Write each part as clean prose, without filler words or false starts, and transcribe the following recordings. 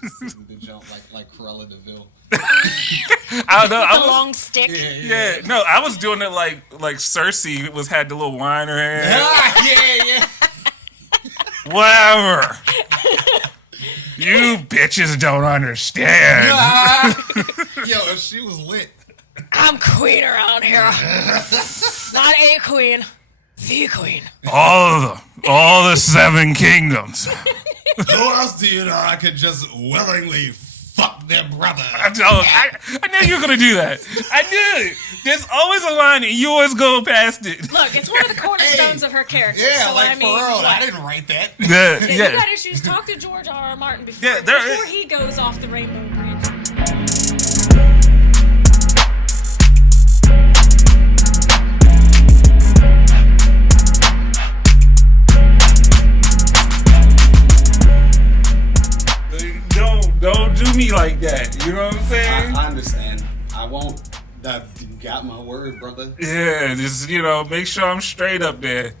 The jump like Cruella DeVille. I don't know. The long stick. Yeah, no, I was doing it like Cersei had the little wine in her hand. Yeah. Whatever. You bitches don't understand. Yo, if she was lit. I'm queen around here. Not a queen, the queen. All the 7 kingdoms. Who else do you know I could just willingly fuck their brother? I knew you were gonna do that. I knew it. There's always a line and you always go past it. Look, it's one of the cornerstones of her character. Yeah, so like I mean, for real. what? I didn't write that. If you got issues, talk to George R.R. Martin before he goes off the rainbow bridge. Don't do me like that. You know what I'm saying? I understand. I won't. You got my word, brother. Yeah, just make sure I'm straight up there,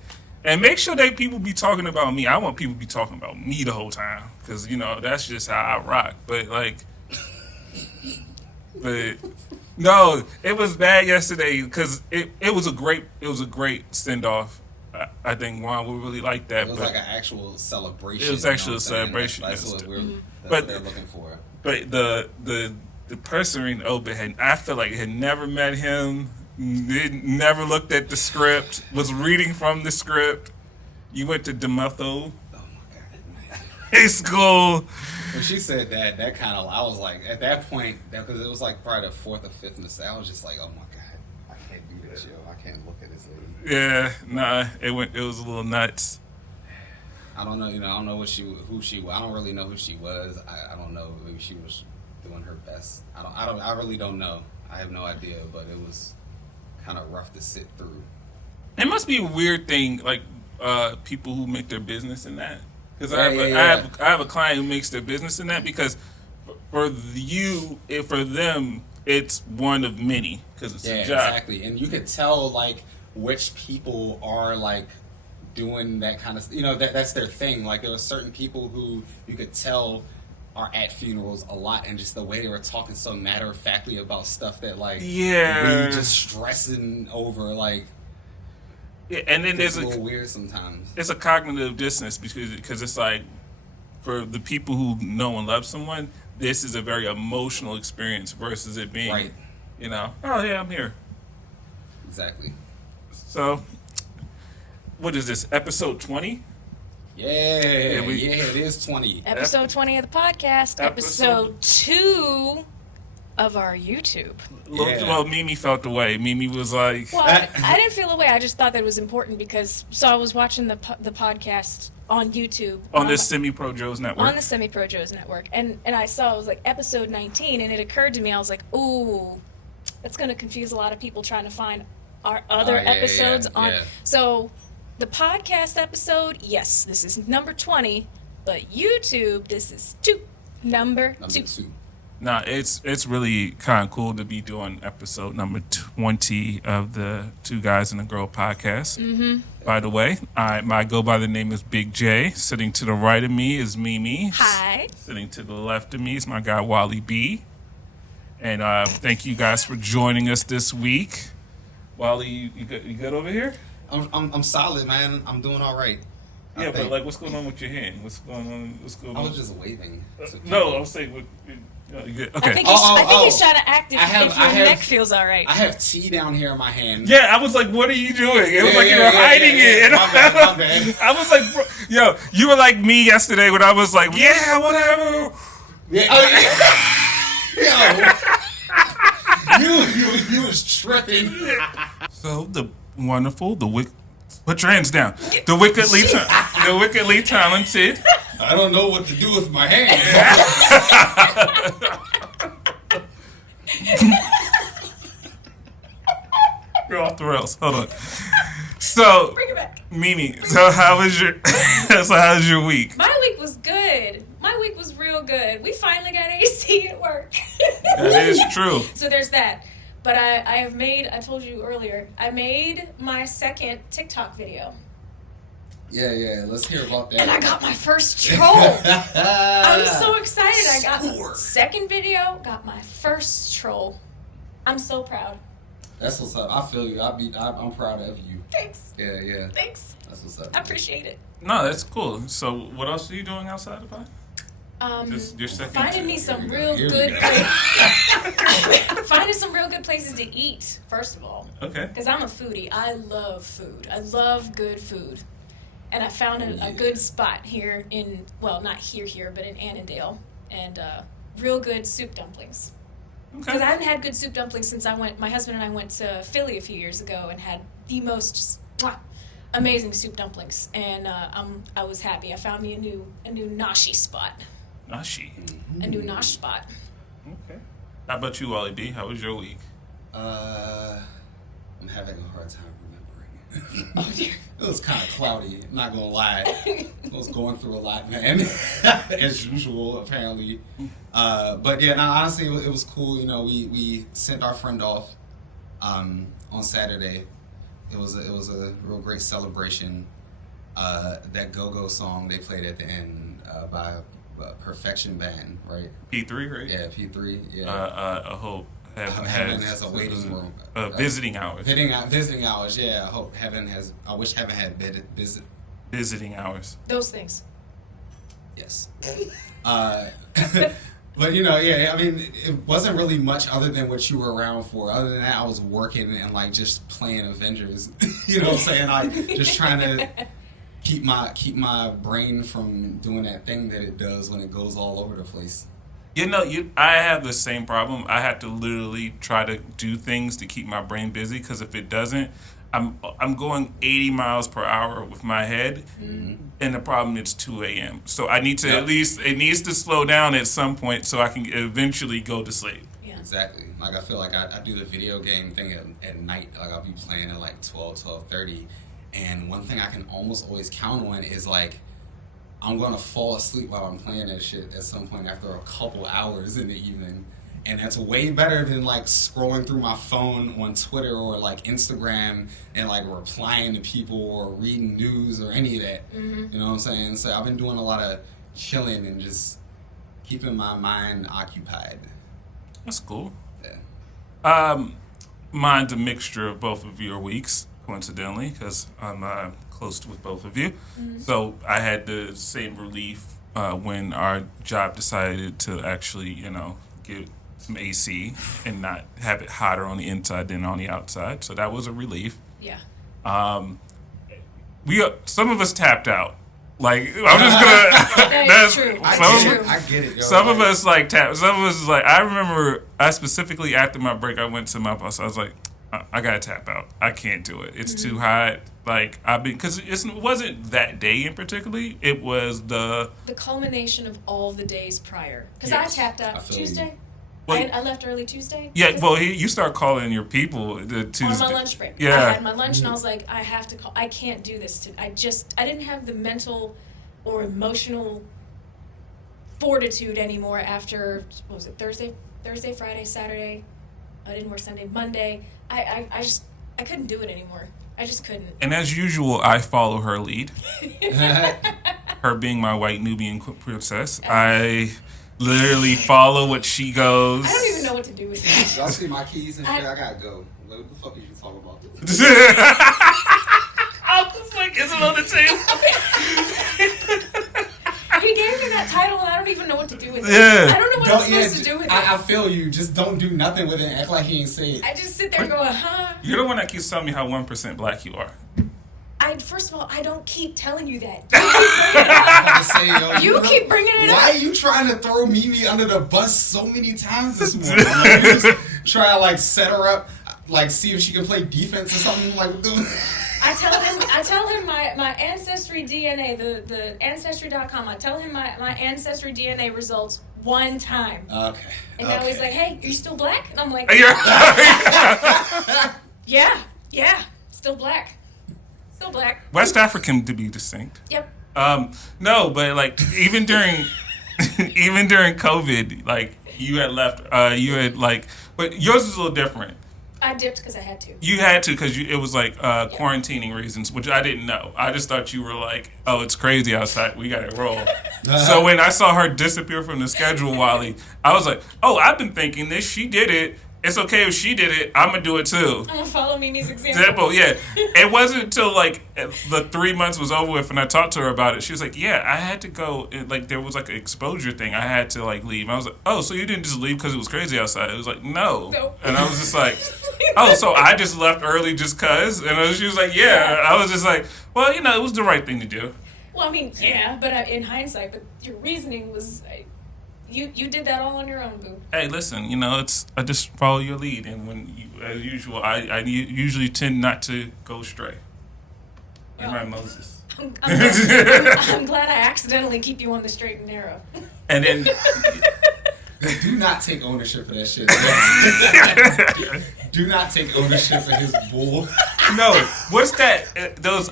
and make sure that people be talking about me. I want people to be talking about me the whole time, because that's just how I rock. But no, it was bad yesterday because it was a great send off. I think Juan would really like that. It was like an actual celebration. It was actually a celebration. That's what they're looking for. But the person in the open I feel like had never met him, never looked at the script, was reading from the script. You went to Demetho. Oh my God. High school. When she said that kind of, I was like, at that point, because it was like probably the 4th or 5th mistake, I was just like, oh my God, I can't do this, yo. I can't look at this lady. Yeah, nah, it was a little nuts. I don't know, I don't know who she. I don't really know who she was. I don't know. Maybe she was doing her best. I really don't know. I have no idea. But it was kind of rough to sit through. It must be a weird thing, like people who make their business in that. Because I have a client who makes their business in that, because for them, it's one of many, because it's a job. Exactly. And you could tell like which people are like doing that kind of, that's their thing. Like there were certain people who you could tell are at funerals a lot, and just the way they were talking so matter of factly about stuff that like we just stressing over, like. Yeah, and then it's a little weird sometimes. It's a cognitive dissonance because it's like, for the people who know and love someone, this is a very emotional experience versus it being, right. Oh yeah, I'm here. Exactly. So, what is this, episode 20? Yeah, it is 20. Episode 20 of the podcast. Episode 2 of our YouTube. Yeah. Well, Mimi felt the way. Mimi was like... Well, I didn't feel the way. I just thought that it was important because... So I was watching the podcast on YouTube. On the Semi-Pro Joe's Network. On the Semi-Pro Joe's Network. And I saw it was like episode 19, and it occurred to me, I was like, ooh, that's going to confuse a lot of people trying to find our other episodes on... Yeah. So the podcast episode, yes, this is number 20, but YouTube, this is number 2. Nah, it's really kind of cool to be doing episode number 20 of the Two Guys and a Girl podcast. Mm-hmm. By the way, I go by the name is Big J. Sitting to the right of me is Mimi. Hi. Sitting to the left of me is my guy Wally B. And thank you guys for joining us this week. Wally, you good over here? I'm solid, man. I'm doing all right. Yeah, but like, what's going on with your hand? What's going on? I was just waving. No, I was saying. Okay. I think he's trying to act if your neck feels all right. I have tea down here in my hand. Yeah, I was like, what are you doing? It was like you were hiding it. My bad. I was like, bro, yo, you were like me yesterday when I was like, yeah, whatever. Yeah. Yo. You was tripping. So the wonderful, put your hands down. The wickedly talented. I don't know what to do with my hand. You're off the rails. Hold on. So, bring it back. Mimi, so how was your week? My week was good. My week was real good. We finally got AC at work. That is true. So there's that. But I told you earlier, I made my second TikTok video. Yeah. Let's hear about that. And I got my first troll. I'm so excited. I got second video, got my first troll. I'm so proud. That's what's up. I feel you. I'm proud of you. Thanks. Yeah. Thanks. That's what's up. I appreciate it. No, that's cool. So, what else are you doing outside of pod? Just your second. Finding me some real Here we good go. finding some real good places to eat, first of all. Okay. Because I'm a foodie. I love food. I love good food. And I found a good spot here in, well, not here, but in Annandale. And real good soup dumplings. Because I haven't had good soup dumplings since my husband and I went to Philly a few years ago and had the most just, amazing soup dumplings. And I was happy. I found me a new noshi spot. Nashi. A new nosh spot. Okay. How about you, Wally B? How was your week? I'm having a hard time remembering. Oh dear. It was kind of cloudy. I'm not gonna lie. I was going through a lot, man, as usual, apparently. But yeah, no, honestly, it was cool. You know, we sent our friend off on Saturday. It was a real great celebration. That Go-Go song they played at the end by Perfection Band, right? P3, right? Yeah, P3. Yeah. I hope Heaven has a waiting room. Visiting hours. Visiting hours. Yeah. I wish Heaven had Visiting hours. Those things. Yes. But yeah. I mean, it wasn't really much other than what you were around for. Other than that, I was working and like just playing Avengers. You know what I'm saying? Like just trying to keep my brain from doing that thing that it does when it goes all over the place. I have the same problem. I have to literally try to do things to keep my brain busy because if it doesn't, I'm going 80 miles per hour with my head, and the problem is 2 a.m. So I need to at least, it needs to slow down at some point so I can eventually go to sleep. Yeah. Exactly. Like I feel like I do the video game thing at night. Like I'll be playing at like 12:30, and one thing I can almost always count on is like I'm gonna fall asleep while I'm playing that shit at some point after a couple hours in the evening. And that's way better than like scrolling through my phone on Twitter or like Instagram and like replying to people or reading news or any of that. Mm-hmm. You know what I'm saying? So I've been doing a lot of chilling and just keeping my mind occupied. That's cool. Yeah. Mine's a mixture of both of your weeks, coincidentally, because I'm close with both of you. Mm-hmm. So I had the same relief when our job decided to actually, get some AC and not have it hotter on the inside than on the outside. So that was a relief. Yeah. Some of us tapped out. Like I'm just gonna. That's true. I get it. Yo, some of us like tapped. Some of us like. I remember. I specifically after my break, I went to my boss. I was like, I gotta tap out. I can't do it. It's too hot. Like I've been because it wasn't that day in particularly. It was the culmination of all the days prior. Because Yes, I tapped out Tuesday. Well, I left early Tuesday. Yeah, well, you start calling your people the Tuesday. On my lunch break. Yeah. I had my lunch and I was like, I have to call. I can't do this. I didn't have the mental or emotional fortitude anymore after, what was it, Thursday, Friday, Saturday. I didn't work Sunday, Monday. I couldn't do it anymore. I just couldn't. And as usual, I follow her lead. Her being my white Nubian princess. I literally follow what she goes. I don't even know what to do with it. Y'all see my keys and shit? I gotta go. What the fuck are you talking about? I was like, is it on the table? He gave me that title and I don't even know what to do with it. Yeah. I don't know what I'm supposed to do with it. I feel you. Just don't do nothing with it and act like he ain't say it. I just sit there going, huh? You're the one that keeps telling me how 1% black you are. First of all, I don't keep telling you that. You keep bringing it up. Why are you trying to throw Mimi under the bus so many times this morning? Like, you just try to like set her up, like see if she can play defense or something. Like, I tell him my ancestry DNA, the ancestry.com. I tell him my ancestry DNA results one time. Okay. And now he's like, "Hey, are you still black?" And I'm like, "Yeah, still black." Still black. West African to be distinct. Yep. No, but like even during COVID, like you had left, but yours is a little different. I dipped because I had to. You had to because it was like quarantining reasons, which I didn't know. I just thought you were like, oh, it's crazy outside. We got to roll. So when I saw her disappear from the schedule, Wally, I was like, oh, I've been thinking this. She did it. It's okay if she did it. I'm going to do it too. I'm going to follow Mimi's example. Yeah. It wasn't until like the 3 months was over with and I talked to her about it. She was like, yeah, I had to go. Like there was like an exposure thing. I had to like leave. I was like, oh, so you didn't just leave because it was crazy outside? It was like, no. Nope. And I was just like, oh, so I just left early just because? And she was like, yeah. I was just like, well, it was the right thing to do. Well, I mean, yeah, but in hindsight, but your reasoning was... You did that all on your own, boo. Hey, listen, I just follow your lead, and as usual, I usually tend not to go astray. You're right, Moses. I'm glad I accidentally keep you on the straight and narrow. And then... Do not take ownership of that shit. Do not take ownership of his bull. No, what's that? Those,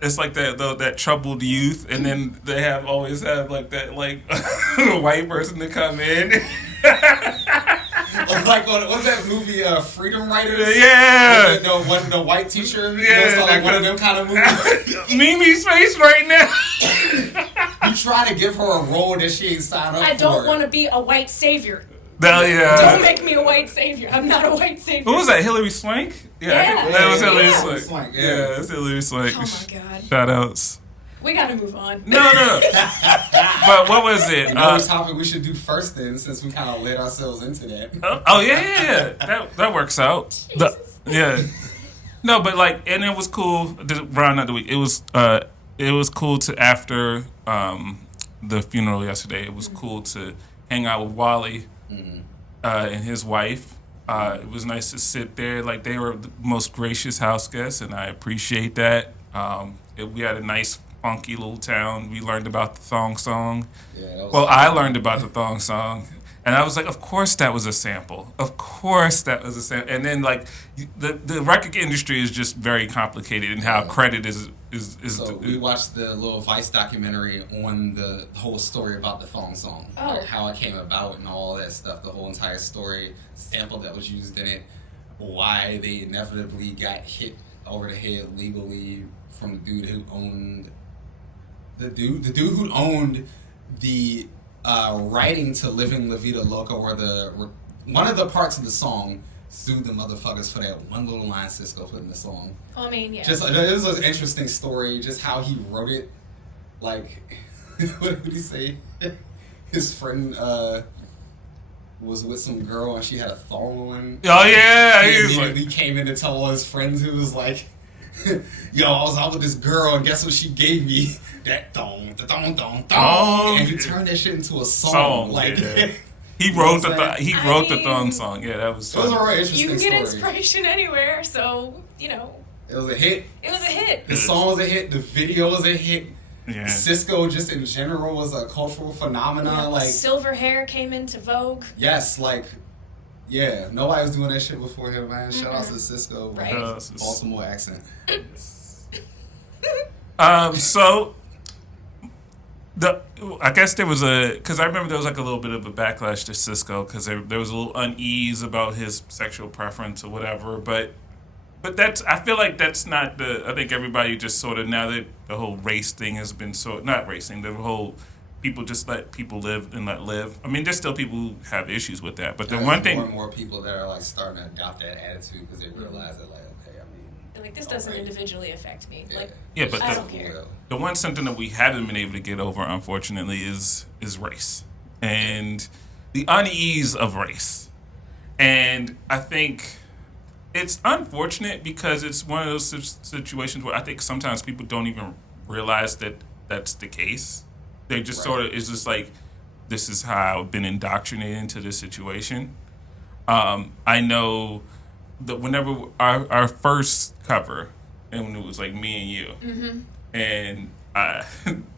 it's like that troubled youth, and then they always have like that white person to come in. Like what's that movie? Freedom Writers. Yeah. The white teacher. Yeah, like one of them kind of movies. Mimi's face right now. You try to give her a role that she ain't signed up for. I don't want to be a white savior. No, yeah. Don't make me a white savior. I'm not a white savior. Who was that? Hillary Swank? Yeah, I think that was Hillary Swank. Yeah, that's Hillary Swank. Oh my God. Shout outs. We gotta move on. No. But what was it? Another topic we should do first then, since we kind of led ourselves into that. Yeah. That works out. Yeah. No, but and it was cool. Round out the week. It was cool to after the funeral yesterday. It was cool to hang out with Wally and his wife. It was nice to sit there. Like they were the most gracious house guests, and I appreciate that. We had a nice funky little town. We learned about the thong song. Yeah, I learned about the thong song. And I was like, of course that was a sample. Of course that was a sample. And then the record industry is just very complicated in how credit is. So we watched the little Vice documentary on the whole story about the thong song, like how it came about and all that stuff. The whole entire story, sample that was used in it, why they inevitably got hit over the head legally from the dude who owned the writing to Living La Vida Loca, where one of the parts of the song sued the motherfuckers for that one little line Cisco put in the song. I mean, yeah. Just it was an interesting story, just how he wrote it. Like, what did he say? His friend was with some girl and she had a thong on. Oh yeah, he came in to tell all his friends. Who was like, yo, I was out with this girl and guess what she gave me? That thong, the thong, thong, thong. And he turned that shit into a song. Yeah. He wrote the thong song. Yeah, that was. It was a really interesting You can get story. inspiration anywhere, so It was a hit. It was a hit. The song was a hit. The video was a hit. Yeah. Cisco just in general was a cultural phenomenon. Like silver hair came into vogue. Yes, yeah, nobody was doing that shit before him, man. Shout out to Cisco, right? Baltimore accent. So I guess there was because I remember there was like a little bit of a backlash to Cisco because there was a little unease about his sexual preference or whatever, but I feel like that's not I think everybody just sort of, now that the whole race thing has been not racing, the whole people just let people live and let live. I mean, there's still people who have issues with that, but the one thing, more and more people that are starting to adopt that attitude because they realize that okay, I mean, this doesn't individually affect me. But I don't care. The one symptom that we haven't been able to get over, unfortunately, is race and the unease of race, and I think it's unfortunate because it's one of those situations where I think sometimes people don't even realize that that's the case. They just sort of, it's just like, this is how I've been indoctrinated into this situation. I know that whenever our first cover, and when it was like me and you, and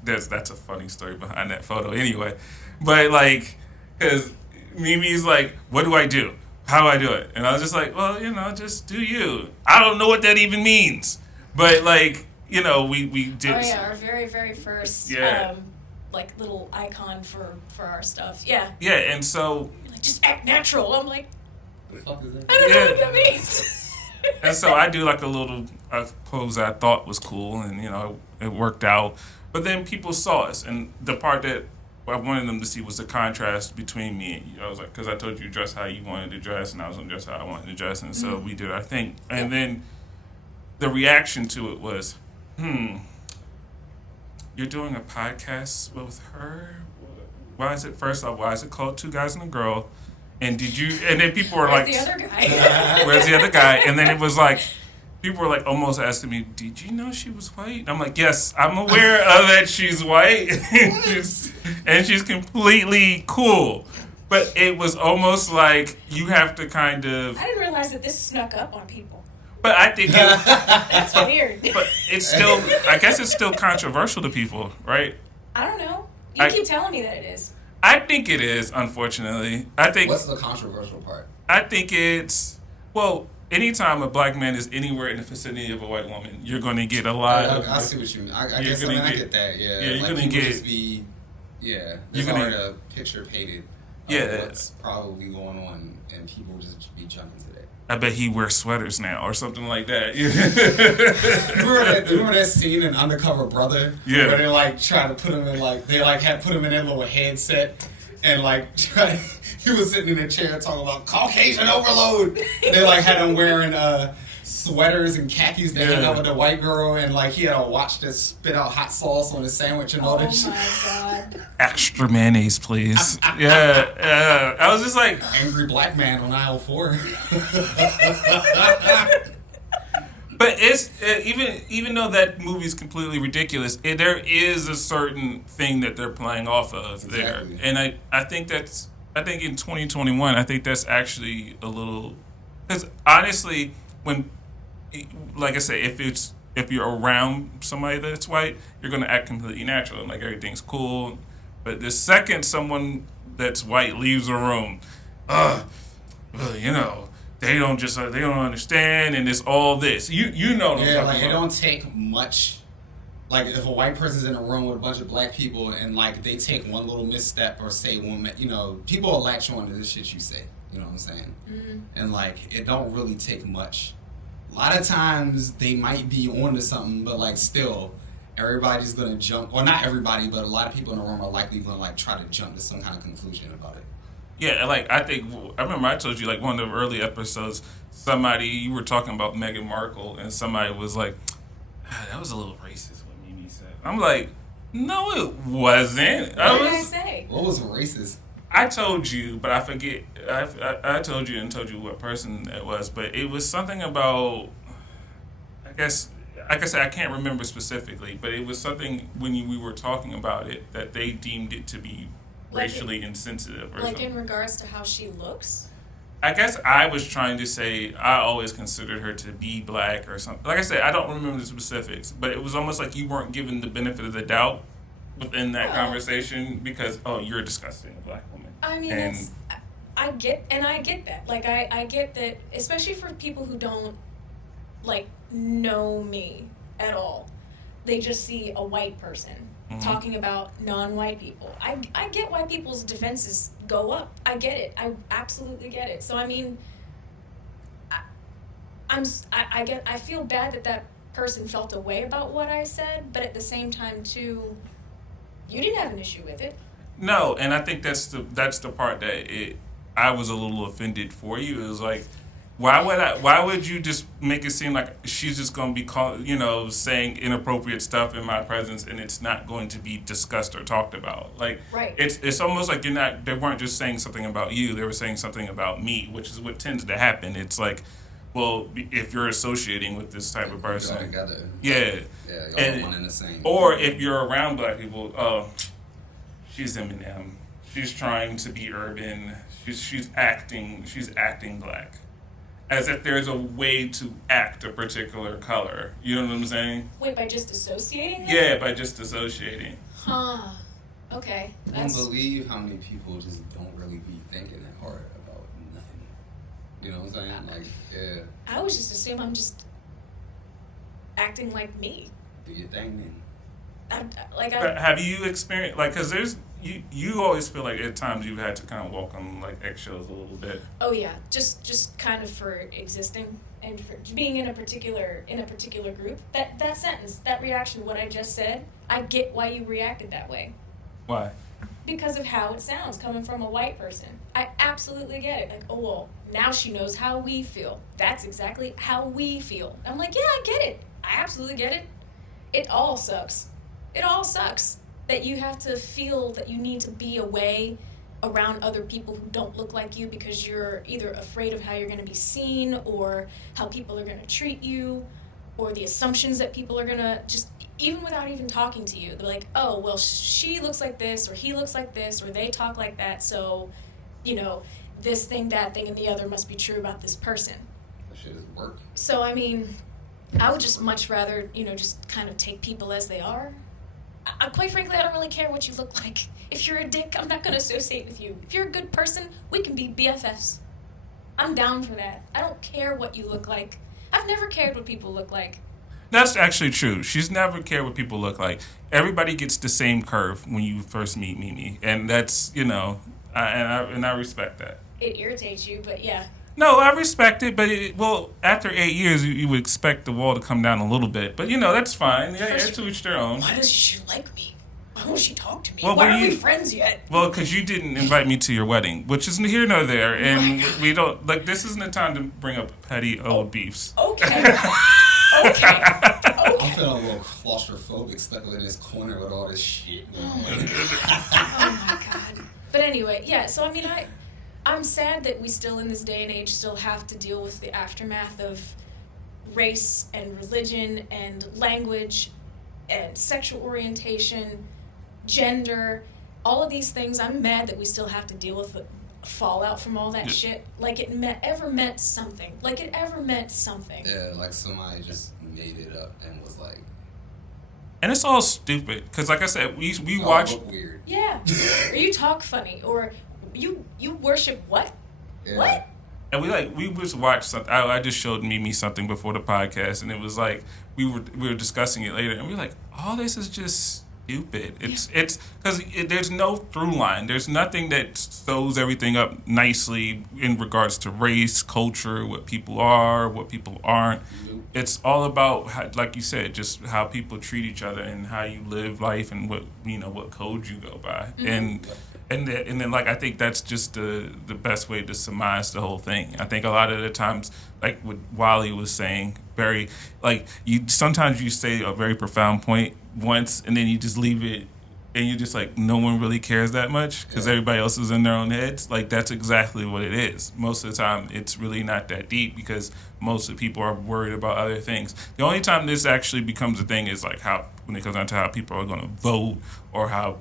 that's a funny story behind that photo anyway. But because Mimi's like, what do I do? How do I do it? And I was just like, well, just do you. I don't know what that even means. But we did. Oh yeah, our very, very first little icon for our stuff. Yeah. Yeah, and so just act natural. I'm like, The fuck is that? I don't know what that means. And so I do like a little pose that I thought was cool, and it worked out. But then people saw us, and the part that I wanted them to see was the contrast between me and you. I was like, because I told you dress how you wanted to dress, and I was going to dress how I wanted to dress, and so we did our thing. And then the reaction to it was, you're doing a podcast with her? Why is it called Two Guys and a Girl? And then people were Where's like, the other guy? where's the other guy? And then it was like, people were like almost asking me, did you know she was white? And I'm like, yes, I'm aware of that she's white. and she's completely cool. But it was almost like you have to kind of... I didn't realize that this snuck up on people. But I think That's weird. But it's still, I guess it's still controversial to people, right? I don't know. You keep telling me that it is. I think it is, unfortunately. What's the controversial part? I think it's, well, anytime a black man is anywhere in the vicinity of a white woman, you're going to get a lot of... I see what you mean. I guess I get that, yeah. Yeah, you're like, going to get... Just be, there's already a picture painted of what's probably going on, and people just be jumping to that. I bet he wears sweaters now or something like that. Remember that scene in Undercover Brother? Yeah. Where they like try to put him in had put him in that little headset and he was sitting in a chair talking about Caucasian overload. They had him wearing sweaters and khakis to hang out with the white girl, and he had a watch that spit out hot sauce on his sandwich and all that shit. Oh my god. Extra mayonnaise, please. Yeah. I was just like... Angry black man on aisle 4. But it's even though that movie's completely ridiculous, there is a certain thing that they're playing off of there, and I think in 2021, I think that's actually a little, because honestly, when, like I say, if you're around somebody that's white, you're gonna act completely natural and like everything's cool, but the second someone that's white leaves a room, they don't understand, and it's all this. You know what I'm talking about. It don't take much. If a white person's in a room with a bunch of black people and they take one little misstep or say one, people will latch on to this shit you say. You know what I'm saying? Mm-hmm. And it don't really take much. A lot of times they might be onto something, but still, everybody's gonna jump. Well, not everybody, but a lot of people in the room are likely gonna try to jump to some kind of conclusion about it. Yeah, I remember I told you one of the early episodes, you were talking about Meghan Markle, and somebody was like, that was a little racist what Mimi said. I'm like, no, it wasn't. What did I say? What was racist? I told you, but I forget. I told you and told you what person it was, but it was something about, I guess, like I said, I can't remember specifically, but it was something when we were talking about it that they deemed it to be racially insensitive or something. In regards to how she looks? I guess I was trying to say I always considered her to be black or something. Like I said, I don't remember the specifics, but it was almost like you weren't given the benefit of the doubt within that conversation because, you're a disgusting black woman. I mean, I get that. I get that, especially for people who don't, know me at all. They just see a white person talking about non-white people. I get why people's defenses go up. I get it. I absolutely get it. So I mean, I feel bad that person felt a way about what I said, but at the same time too, you didn't have an issue with it. No, and I think that's the part that I was a little offended for you. It was like, why would you just make it seem like she's just going to be saying inappropriate stuff in my presence and it's not going to be discussed or talked about? Right. It's almost like they weren't just saying something about you, they were saying something about me, which is what tends to happen. It's like, well, if you're associating with this type of person. You're all together. Yeah. Yeah, y'all one and the same. Or if you're around black people, she's Eminem. She's trying to be urban. She's acting black. As if there's a way to act a particular color. You know what I'm saying? Wait, by just associating them? Yeah, by just associating. Huh. Okay. I don't believe how many people just don't really be thinking that hard about nothing. You know what I'm saying? I always just assume I'm just acting like me. Do your thing then. Have you experienced, because you always feel like at times you've had to kind of walk on like eggshells a little bit. Oh yeah, just kind of for existing and for being in a particular group. That sentence, that reaction, what I just said, I get why you reacted that way. Why? Because of how it sounds coming from a white person. I absolutely get it. Like, oh well, now she knows how we feel. That's exactly how we feel. I'm like, yeah, I get it. I absolutely get it. It all sucks. It all sucks that you have to feel that you need to be away around other people who don't look like you because you're either afraid of how you're going to be seen or how people are going to treat you or the assumptions that people are going to just, even without even talking to you, they're like, oh, well, she looks like this or he looks like this or they talk like that, so, this thing, that thing, and the other must be true about this person. That shit doesn't work. So, I mean, I would just much rather, just kind of take people as they are. Quite frankly, I don't really care what you look like. If you're a dick, I'm not going to associate with you. If you're a good person, we can be BFFs. I'm down for that. I don't care what you look like. I've never cared what people look like. That's actually true. She's never cared what people look like. Everybody gets the same curve when you first meet Mimi, and that's I respect that. It irritates you, but yeah. No, I respect it, but after 8 years, you would expect the wall to come down a little bit. But that's fine. Yeah, it's to each their own. Why does she like me? Why won't she talk to me? Well, why aren't we friends yet? Well, because you didn't invite me to your wedding, which is here nor there, and we don't this isn't the time to bring up petty old beefs. Okay. Okay. I'm feeling a little claustrophobic stuck in this corner with all this shit. Oh my god. But anyway, yeah, so I mean, I'm sad that we still in this day and age still have to deal with the aftermath of race and religion and language and sexual orientation, gender, all of these things. I'm mad that we still have to deal with the fallout from all that shit. Like it ever meant something. Like it ever meant something. Yeah, like somebody just made it up and was like. And it's all stupid because, like I said, we watch. Weird. Yeah, or you talk funny, or you worship what? Yeah. What? And we just watched something. I just showed Mimi something before the podcast, and it was like we were discussing it later, and we were like, all this is just stupid. It's because there's no through line. There's nothing that sews everything up nicely in regards to race, culture, what people are, what people aren't. It's all about, how, like you said, just how people treat each other and how you live life and what what code you go by. Mm-hmm. And then like I think that's just the best way to surmise the whole thing. I think a lot of the times, like what Wally was saying, very like sometimes you say a very profound point once and then you just leave it and you're just like, no one really cares that much because everybody else is in their own heads. Like that's exactly what it is. Most of the time it's really not that deep because most of the people are worried about other things. The only time this actually becomes a thing is like when it comes down to how people are going to vote or how,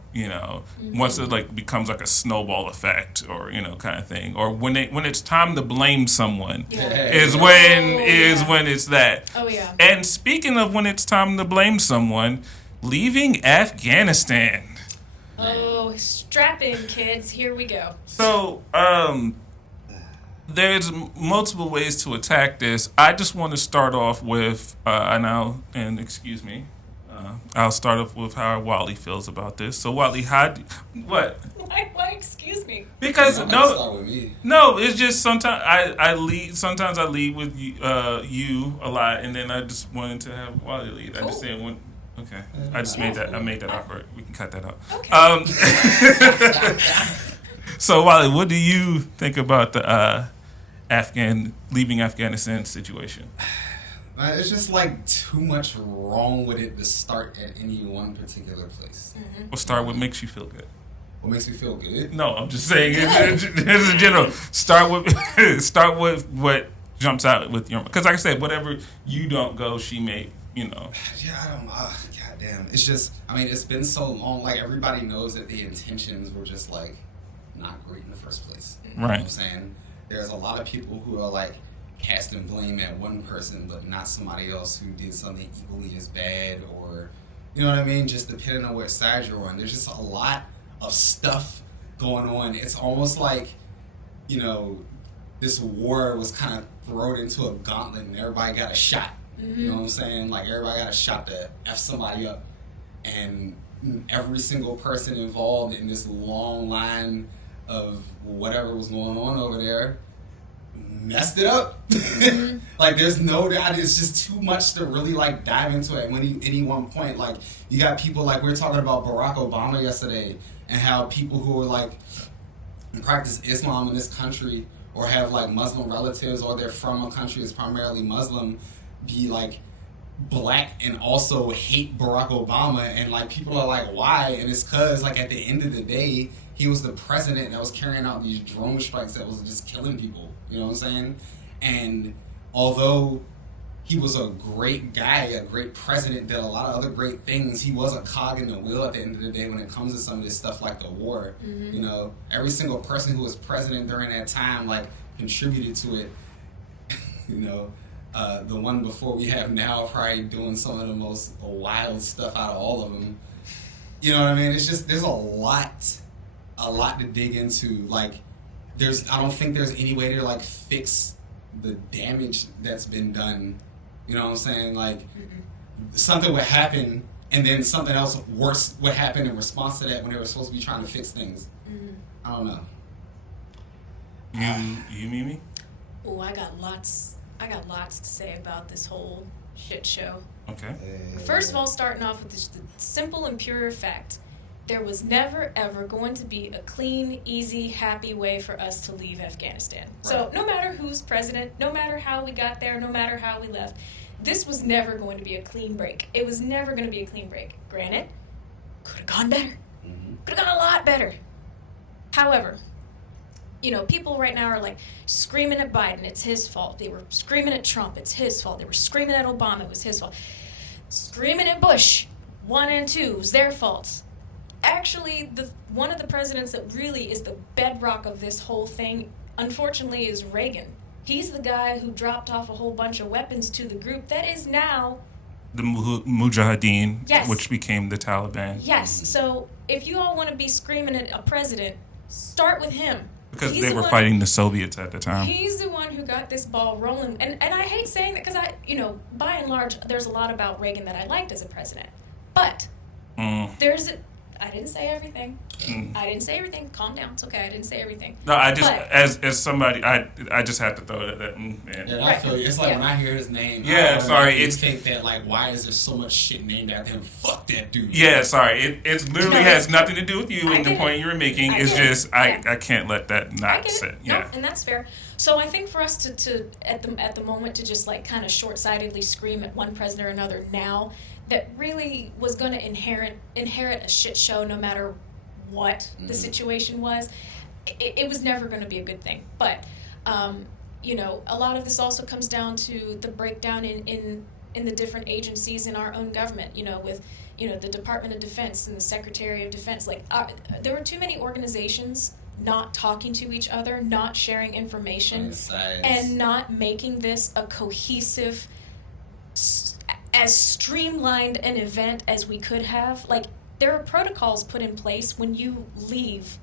once it like becomes like a snowball effect or, kind of thing. Or when it's time to blame someone is when it's that. Oh, yeah. And speaking of when it's time to blame someone, leaving Afghanistan. Oh, strap in, kids. Here we go. So, there's multiple ways to attack this. I just want to start off with, excuse me, I'll start off with how Wally feels about this. So, Wally, what? Why excuse me? Because start with me. No, it's just sometimes I lead. Sometimes I lead with you a lot, and then I just wanted to have Wally lead. Cool. I just said one. Okay, I just made that. I made that awkward. We can cut that out. Okay. So, Wally, what do you think about the leaving Afghanistan situation? It's just like too much wrong with it to start at any one particular place. Mm-hmm. We'll start with what makes you feel good. What makes me feel good? No, I'm just saying it's in general. Start with what jumps out with your, because like I said, whatever you don't go, she may. Yeah, I don't know. Goddamn. It's just, it's been so long. Like, everybody knows that the intentions were just, like, not great in the first place. Right. You know what I'm saying? There's a lot of people who are, like, casting blame at one person, but not somebody else who did something equally as bad or, you know what I mean? Just depending on what side you're on. There's just a lot of stuff going on. It's almost like, this war was kind of thrown into a gauntlet and everybody got a shot. You know what I'm saying? Like, everybody got a shot to F somebody up. and every single person involved in this long line of whatever was going on over there messed it up. Like, there's no doubt, it's just too much to really like dive into it. When any one point, like, you got people like, we were talking about Barack Obama yesterday, and how people who are like practice Islam in this country, or have like Muslim relatives, or they're from a country that's primarily Muslim, be like black and also hate Barack Obama, and like people are like, why? And it's because like at the end of the day, he was the president that was carrying out these drone strikes that was just killing people. You know what I'm saying? And although he was a great guy, a great president, did a lot of other great things, he was a cog in the wheel at the end of the day when it comes to some of this stuff like the war. You know, every single person who was president during that time like contributed to it. You know, the one before we have now probably doing some of the most wild stuff out of all of them. You know what I mean? It's just, there's a lot to dig into. Like, I don't think there's any way to like fix the damage that's been done. You know what I'm saying? Like, something would happen, and then something else worse would happen in response to that when they were supposed to be trying to fix things. I don't know. You Mimi? Oh, I got lots to say about this whole shit show. Okay. First of all, starting off with the simple and pure fact, there was never, ever going to be a clean, easy, happy way for us to leave Afghanistan. Right. So no matter who's president, no matter how we got there, no matter how we left, this was never going to be a clean break. It was never going to be a clean break. Granted, could have gone better. Could have gone a lot better. However, you know, people right now are like screaming at Biden, it's his fault. They were screaming at Trump, it's his fault. They were screaming at Obama, it was his fault. Screaming at Bush, 1 and 2, it was their faults. Actually, one of the presidents that really is the bedrock of this whole thing, unfortunately, is Reagan. He's the guy who dropped off a whole bunch of weapons to the group that is now the Mujahideen, yes, which became the Taliban. Yes, so if you all want to be screaming at a president, start with him. Because they were fighting the Soviets at the time. He's the one who got this ball rolling. And I hate saying that because by and large, there's a lot about Reagan that I liked as a president. But I didn't say everything. I didn't say everything. Calm down. It's okay. I didn't say everything. No, I just, as somebody, I just have to throw that in. Yeah, I feel you. It's like when I hear his name. It's think that like, why is there so much shit named after him? Fuck that dude. Yeah, sorry. It literally has nothing to do with you and the point you were making. It's just I can't let that not sit. Yeah, no, and that's fair. So I think for us to at the moment to just like kind of short-sightedly scream at one president or another now that really was going to inherit a shit show no matter what the situation was, it was never going to be a good thing. But a lot of this also comes down to the breakdown in the different agencies in our own government, with the Department of Defense and the Secretary of Defense. Like there were too many organizations not talking to each other, not sharing information, and not making this a cohesive, as streamlined an event as we could have. Like, there are protocols put in place when you leave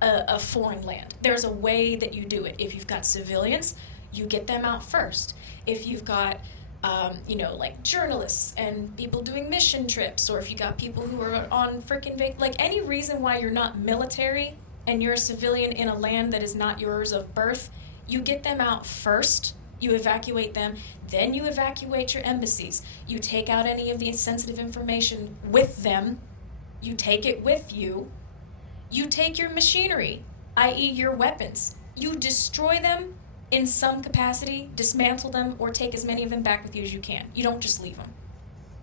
a foreign land. There's a way that you do it. If you've got civilians, you get them out first. If you've got like journalists and people doing mission trips, or if you got people who are on freaking like any reason why you're not military and you're a civilian in a land that is not yours of birth, you get them out first. You evacuate them, then you evacuate your embassies. You take out any of the sensitive information with them. You take it with you. You take your machinery, i.e. your weapons. You destroy them in some capacity, dismantle them, or take as many of them back with you as you can. You don't just leave them.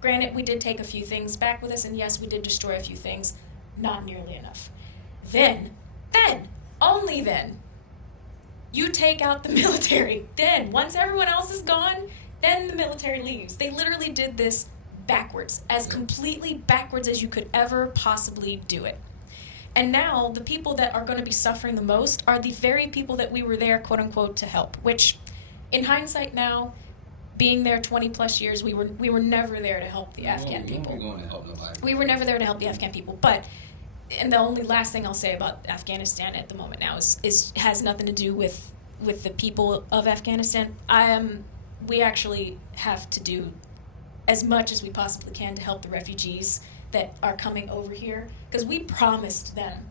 Granted, we did take a few things back with us, and yes, we did destroy a few things. Not nearly enough. Then, only then, you take out the military. Then, once everyone else is gone, then the military leaves. They literally did this backwards, as completely backwards as you could ever possibly do it. And now, the people that are going to be suffering the most are the very people that we were there, quote unquote, to help. Which, in hindsight now, being there 20 plus years, we were never there to help the Afghan people. We were never there to help the Afghan people. But, and the only last thing I'll say about Afghanistan at the moment now is has nothing to do with the people of Afghanistan. We actually have to do as much as we possibly can to help the refugees that are coming over here, because we promised them.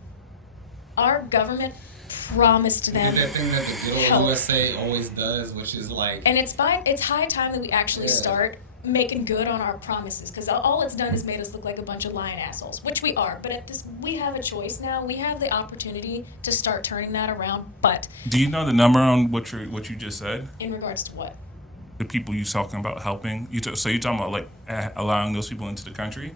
Our government promised them that thing that the good help. old USA always does, which is like... And it's high time that we actually start making good on our promises, because all it's done is made us look like a bunch of lying assholes, which we are. But we have a choice now. We have the opportunity to start turning that around. But do you know the number on what you just said? In regards to what? The people you're talking about helping. So you're talking about like allowing those people into the country?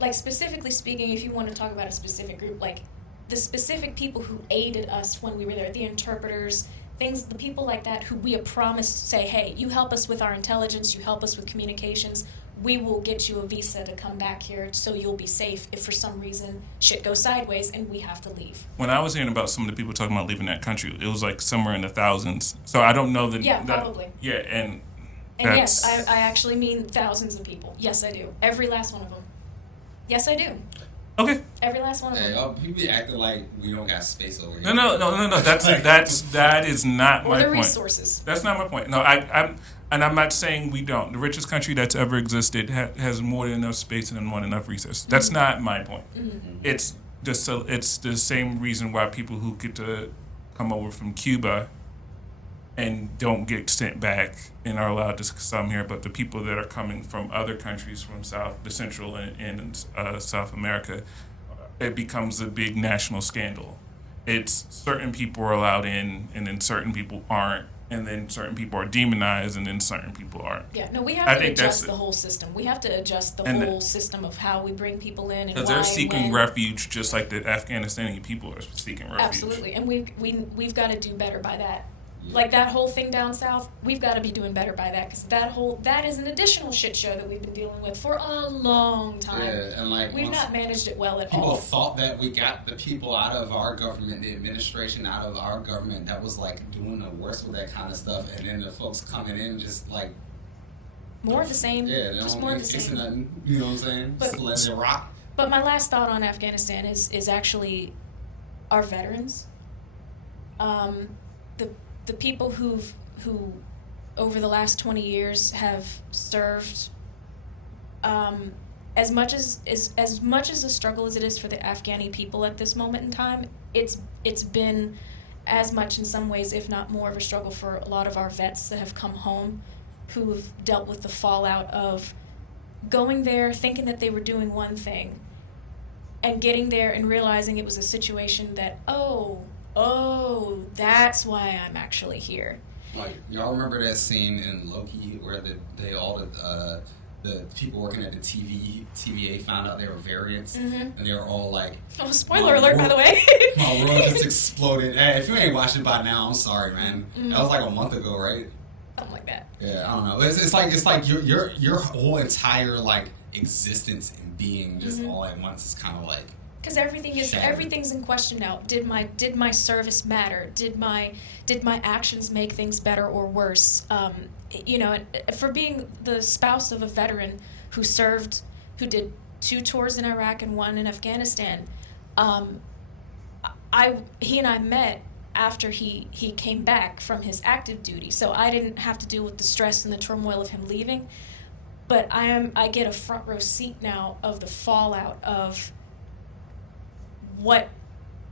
Like, specifically speaking, if you want to talk about a specific group, like the specific people who aided us when we were there, the interpreters, the people like that who we have promised to say, hey, you help us with our intelligence, you help us with communications, we will get you a visa to come back here so you'll be safe if for some reason shit goes sideways and we have to leave. When I was hearing about some of the people talking about leaving that country, it was like somewhere in the thousands. So I don't know that... Yeah, probably. Yeah, and yes, I actually mean thousands of people. Yes, I do. Every last one of them. Yes, I do. Okay. Every last one of them. People be acting like we don't got space over here. No. That is not my point. Or the resources. That's not my point. No, I'm not saying we don't. The richest country that's ever existed has more than enough space and more than enough resources. That's not my point. Mm-hmm. It's the same reason why people who get to come over from Cuba and don't get sent back and are allowed to come here, but the people that are coming from other countries from the Central and South America, it becomes a big national scandal. It's certain people are allowed in, and then certain people aren't, and then certain people are demonized, and then certain people aren't. Yeah, no, we have to adjust the whole system. We have to adjust the whole system of how we bring people in and why. Because they're seeking refuge, just like the Afghanistani people are seeking refuge. Absolutely, and we've got to do better by that. Like that whole thing down south, we've got to be doing better by that, because that is an additional shit show that we've been dealing with for a long time. Yeah, and like we've not managed it well at all. People thought that we got the people out of our government, the administration out of our government that was like doing the worst with that kind of stuff, and then the folks coming in just like more of the same. Yeah, they just don't more of the fixing same. Nothing, you know what I'm saying? Just letting it rock. But my last thought on Afghanistan is actually our veterans. The people who over the last 20 years have served, as much as a struggle as it is for the Afghani people at this moment in time, it's been as much in some ways, if not more, of a struggle for a lot of our vets that have come home, who've dealt with the fallout of going there thinking that they were doing one thing and getting there and realizing it was a situation that, oh, that's why I'm actually here. Like, y'all remember that scene in Loki where the people working at the TVA found out they were variants, and they were all like... Oh, spoiler alert, by the way. My world just exploded. Hey, if you ain't watched it by now, I'm sorry, man. That was like a month ago, right? Something like that. Yeah, I don't know. It's like your whole entire like existence and being just all at once is kind of like... Because everything's in question now. Did my service matter? Did my actions make things better or worse? For being the spouse of a veteran who did 2 tours in Iraq and 1 in Afghanistan, he and I met after he came back from his active duty, so I didn't have to deal with the stress and the turmoil of him leaving. But I get a front row seat now of the fallout of what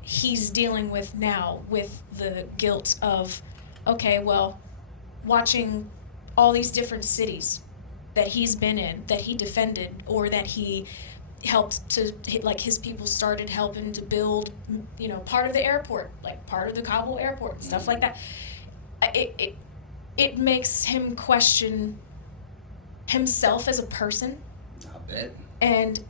he's dealing with now, with the guilt of, okay, well, watching all these different cities that he's been in, that he defended, or that he helped to, like, his people started helping to build, part of the airport, like part of the Kabul airport, stuff like that. It makes him question himself as a person. I bet. And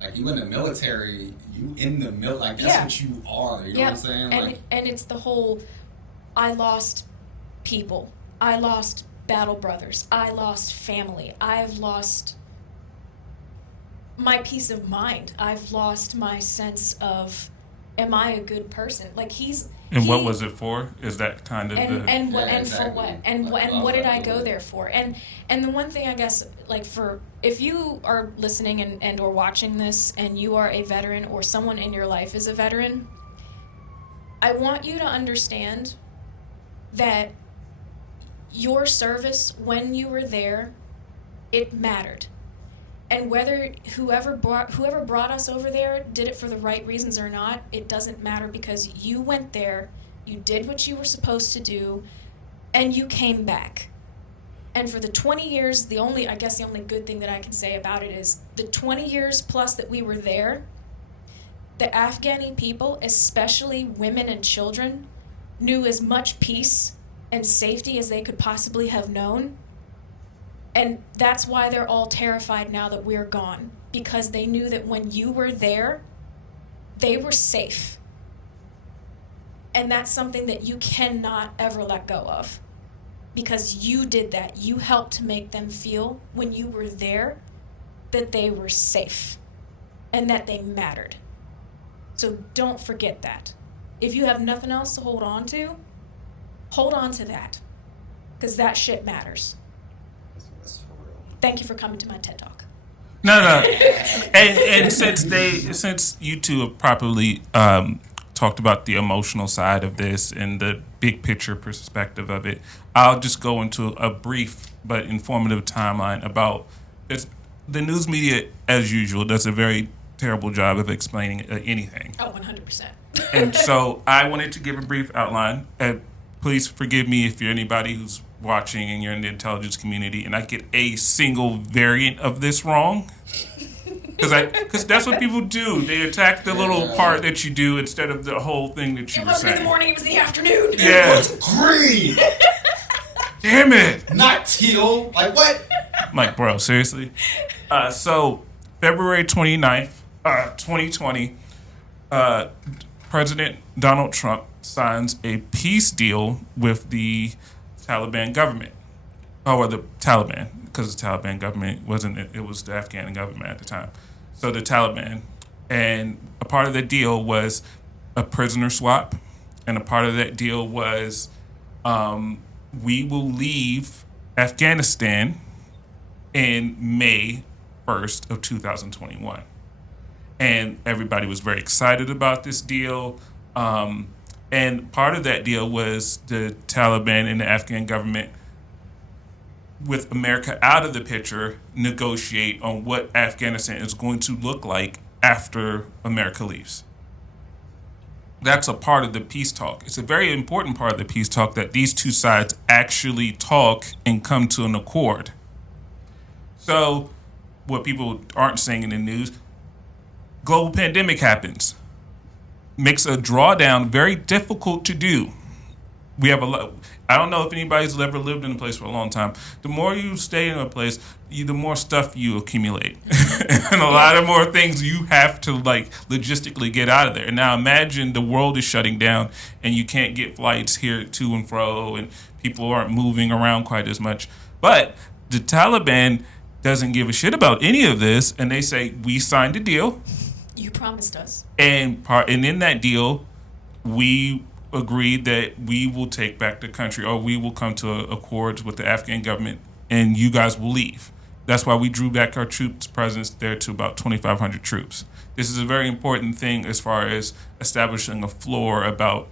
like, you in the military, like, that's what you are, you know what I'm saying? And it's the whole, I lost people, I lost battle brothers, I lost family, I've lost my peace of mind, I've lost my sense of, am I a good person? Like, what was it for? Is that kind of for what? And what did I go there for? And the one thing, I guess, like, if you are listening and or watching this and you are a veteran or someone in your life is a veteran, I want you to understand that your service when you were there, it mattered. And whether whoever brought us over there did it for the right reasons or not, it doesn't matter, because you went there, you did what you were supposed to do, and you came back. And for the 20 years, the only good thing that I can say about it is the 20 years plus that we were there, the Afghani people, especially women and children, knew as much peace and safety as they could possibly have known. And that's why they're all terrified now that we're gone, because they knew that when you were there, they were safe. And that's something that you cannot ever let go of, because you did that. You helped to make them feel, when you were there, that they were safe and that they mattered. So don't forget that. If you have nothing else to hold on to that, because that shit matters. That's for real. Thank you for coming to my TED Talk. No. and since you two have properly talked about the emotional side of this and the big picture perspective of it, I'll just go into a brief but informative timeline about this. The news media, as usual, does a very terrible job of explaining anything. Oh, 100%. And so I wanted to give a brief outline. Please forgive me if you're anybody who's watching and you're in the intelligence community and I get a single variant of this wrong. Because that's what people do. They attack the little part that you do instead of the whole thing that you were saying. It wasn't in the morning, it was the afternoon. Yeah. It was green! Damn it! Not teal. Like, what? I'm like, bro, seriously? So, February 29th, 2020, President Donald Trump signs a peace deal with the Taliban government. Or the Taliban, because the Taliban government it was the Afghan government at the time. So the Taliban. And a part of the deal was a prisoner swap. And a part of that deal was we will leave Afghanistan in May 1st of 2021. And everybody was very excited about this deal. And part of that deal was the Taliban and the Afghan government, with America out of the picture, negotiate on what Afghanistan is going to look like after America leaves. That's a part of the peace talk. It's a very important part of the peace talk that these two sides actually talk and come to an accord. So, what people aren't saying in the news, global pandemic happens. Makes a drawdown very difficult to do. We have a lot. I don't know if anybody's ever lived in a place for a long time. The more you stay in a place, the more stuff you accumulate. And a lot of more things you have to logistically get out of there. And now imagine the world is shutting down and you can't get flights here to and fro and people aren't moving around quite as much. But the Taliban doesn't give a shit about any of this, and they say, we signed a deal. You promised us. And in that deal, we agreed that we will take back the country, or we will come to accords with the Afghan government, and you guys will leave. That's why we drew back our troops presence there to about 2,500 troops. This is a very important thing as far as establishing a floor about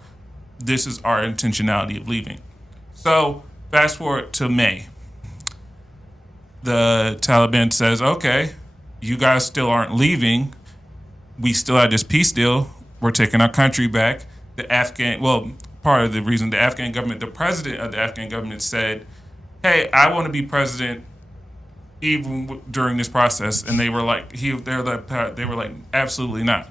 this is our intentionality of leaving. So fast forward to May. The Taliban says, okay, you guys still aren't leaving. We still have this peace deal. We're taking our country back. Part of the reason the Afghan government, the president of the Afghan government said, hey, I want to be president even during this process. And they were like, absolutely not.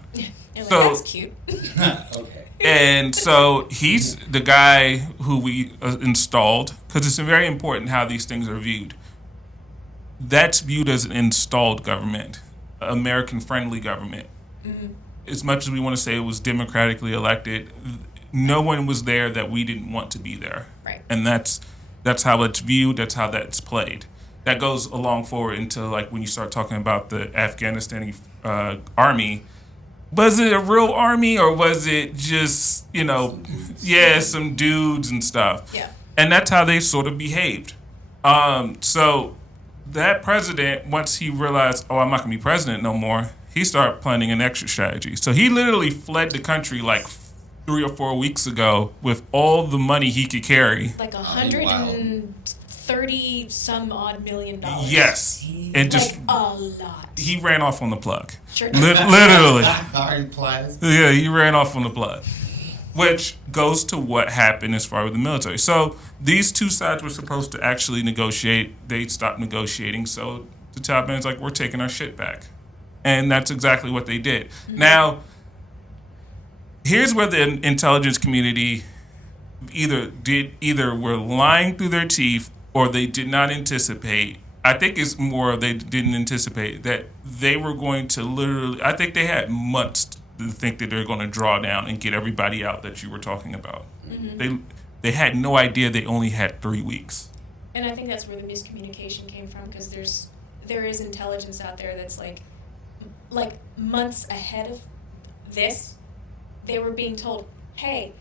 So that's cute. Okay. And so he's the guy who we installed, because it's very important how these things are viewed. That's viewed as an installed government, American-friendly government. Mm-hmm. As much as we want to say it was democratically elected, no one was there that we didn't want to be there. Right. And that's how it's viewed, that's how that's played. That goes along forward into when you start talking about the Afghanistani army. Was it a real army, or was it just, some dudes and stuff? Yeah. And that's how they sort of behaved. So that president, once he realized, I'm not going to be president no more, he started planning an exit strategy. So he literally fled the country 3 or 4 weeks ago with all the money he could carry. $150 $30 some odd million. Yes, and just like a lot. He ran off on the plug. Sure. Literally. Implies. Yeah, he ran off on the plug. Which goes to what happened as far as the military. So these two sides were supposed to actually negotiate. They stopped negotiating. So the Taliban's like, we're taking our shit back. And that's exactly what they did. Mm-hmm. Now, here's where the intelligence community either were lying through their teeth or they did not anticipate. I think it's more they didn't anticipate that they were going to literally, I think they had months to think that they're going to draw down and get everybody out that you were talking about. Mm-hmm. They had no idea they only had 3 weeks. And I think that's where the miscommunication came from, because there is intelligence out there that's like months ahead of this. They were being told, hey,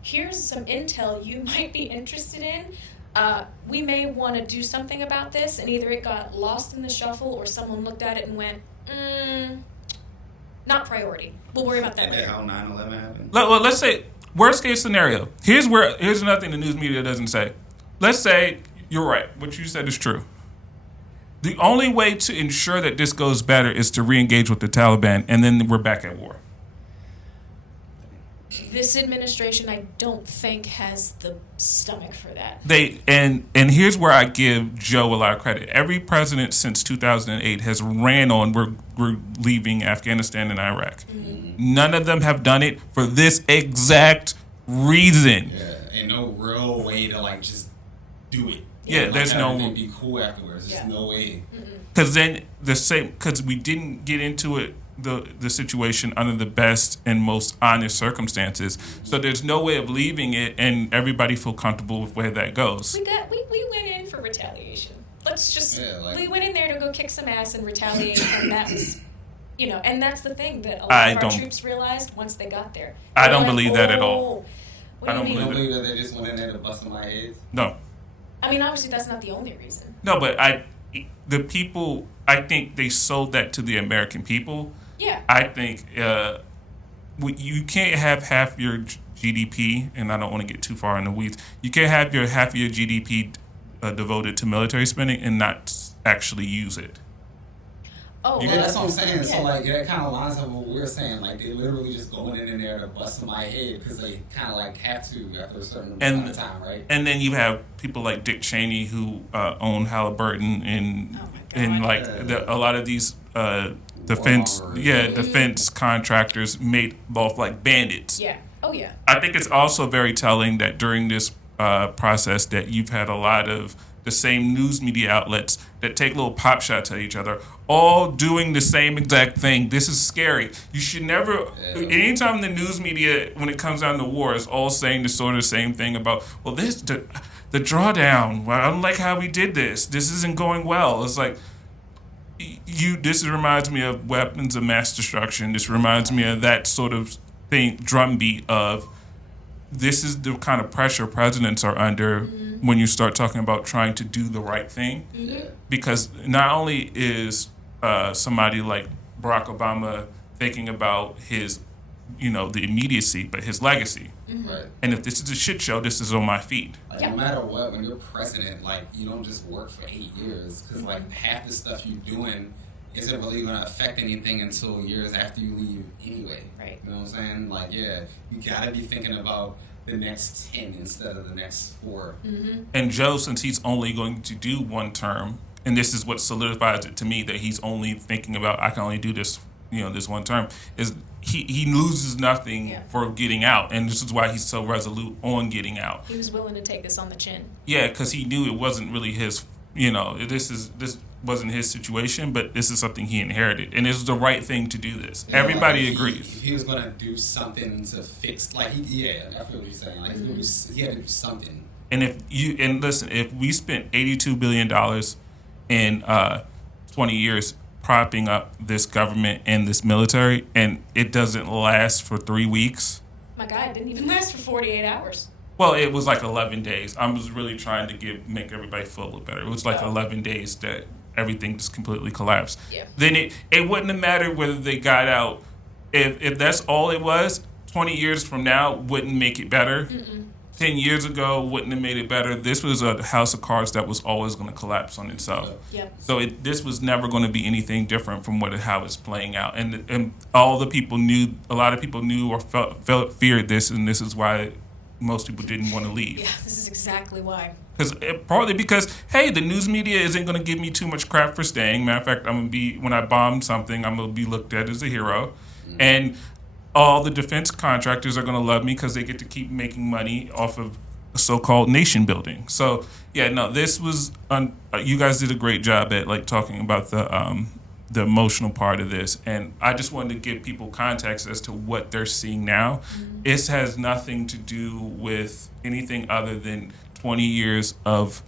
here's some intel you might be interested in. We may want to do something about this, and either it got lost in the shuffle or someone looked at it and went, not priority. We'll worry about that later. How 9/11 happened? Well, let's say, worst case scenario. Here's another thing the news media doesn't say. Let's say you're right. What you said is true. The only way to ensure that this goes better is to re-engage with the Taliban, and then we're back at war. This administration, I don't think, has the stomach for that. And here's where I give Joe a lot of credit. Every president since 2008 has ran on we're leaving Afghanistan and Iraq. Mm-hmm. None of them have done it for this exact reason. Yeah, and no real way to just do it. Yeah, there's no. Be cool afterwards. There's no way. Because we didn't get into it. The situation under the best and most honest circumstances. So there's no way of leaving it and everybody feel comfortable with where that goes. We went in for retaliation. We went in there to go kick some ass and retaliate, and that was, and that's the thing that a lot of our troops realized once they got there. I don't believe that at all. I don't believe that they just went in there to bust my heads. No. I mean, obviously that's not the only reason. No, but the people, I think they sold that to the American people. Yeah. I think you can't have half your GDP, and I don't want to get too far in the weeds. You can't have half of your GDP devoted to military spending and not actually use it. Oh, yeah, that's what I'm saying. Yeah. So that kind of lines up with what we're saying. They literally just going in there to bust my head because they kind of have to after a certain amount of time, right? And then you have people like Dick Cheney who own Halliburton and a lot of these. Defense contractors made off like bandits. Yeah. Oh, yeah. I think it's also very telling that during this process that you've had a lot of the same news media outlets that take little pop shots at each other, all doing the same exact thing. This is scary. You should never, anytime the news media, when it comes down to war, is all saying the sort of same thing about, well, the drawdown, well, I don't like how we did this. This isn't going well. It's like, this reminds me of weapons of mass destruction. This reminds me of that sort of thing, drumbeat of this is the kind of pressure presidents are under when you start talking about trying to do the right thing. Mm-hmm. Because not only is somebody like Barack Obama thinking about his, the immediacy, but his legacy. Mm-hmm. Right. And if this is a shit show, this is on my feet. No matter what, when you're president, you don't just work for 8 years because half the stuff you're doing isn't really going to affect anything until years after you leave anyway. Right. You know what I'm saying? You got to be thinking about the next 10 instead of the next 4. Mm-hmm. And Joe, since he's only going to do one term, and this is what solidifies it to me that he's only thinking about, I can only do this, this one term, is he loses nothing for getting out, and this is why he's so resolute on getting out. He was willing to take this on the chin. Yeah, because he knew it wasn't really his. This wasn't his situation, but this is something he inherited, and it's the right thing to do this. Everybody agrees. If he was gonna do something to fix, I feel what you're saying. He had to do something. And if we spent $82 billion in 20 years propping up this government and this military, and it doesn't last for 3 weeks. My God, it didn't even last for 48 hours. Well, it was 11 days. I was really trying to make everybody feel a little better. It was 11 days that everything just completely collapsed. Yeah. Then it wouldn't have mattered whether they got out. If that's all it was, 20 years from now wouldn't make it better. Mm-mm. 10 years ago wouldn't have made it better. This was a house of cards that was always going to collapse on itself. Yep. So this was never going to be anything different from how it's playing out. And all the people knew, a lot of people knew or feared this, and this is why most people didn't want to leave. Yeah, this is exactly why. Partly because, hey, the news media isn't going to give me too much crap for staying. Matter of fact, when I bomb something, I'm going to be looked at as a hero. And all the defense contractors are going to love me because they get to keep making money off of so-called nation building. So, yeah, no, this was you guys did a great job at like talking about the emotional part of this, and I just wanted to give people context as to what they're seeing now. This has nothing to do with anything other than 20 years of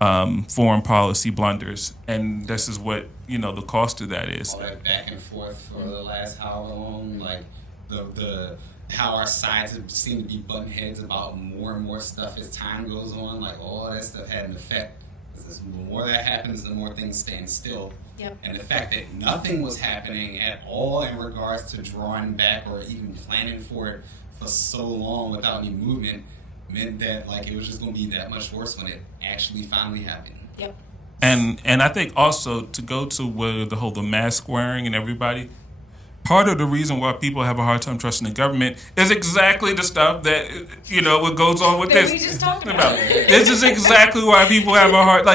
foreign policy blunders, and this is what the cost of that is. All that back and forth for the last however long, like the how our sides seem to be butting heads about more and more stuff as time goes on. Like all that stuff had an effect. The more that happens, the more things stand still. Yep. And the fact that nothing was happening at all in regards to drawing back or even planning for it for so long without any movement meant that like it was just going to be that much worse when it actually finally happened. Yep. And I think also to go to where the mask wearing and everybody, part of the reason why people have a hard time trusting the government is exactly the stuff that what goes on with that this. we just talked about. This is exactly why people have a hard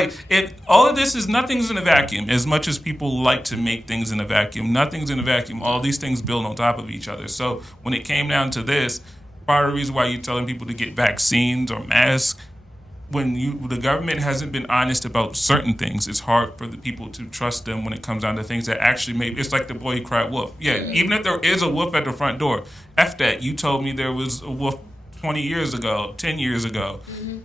all of this is nothing's in a vacuum. As much as people like to make things in a vacuum, nothing's in a vacuum. All these things build on top of each other. So when it came down to this, part of the reason why you're telling people to get vaccines or masks, when the government hasn't been honest about certain things, it's hard for the people to trust them when it comes down to things that actually it's like the boy who cried wolf. Yeah, even if there is a wolf at the front door, F that. You told me there was a wolf 20 years ago, 10 years ago.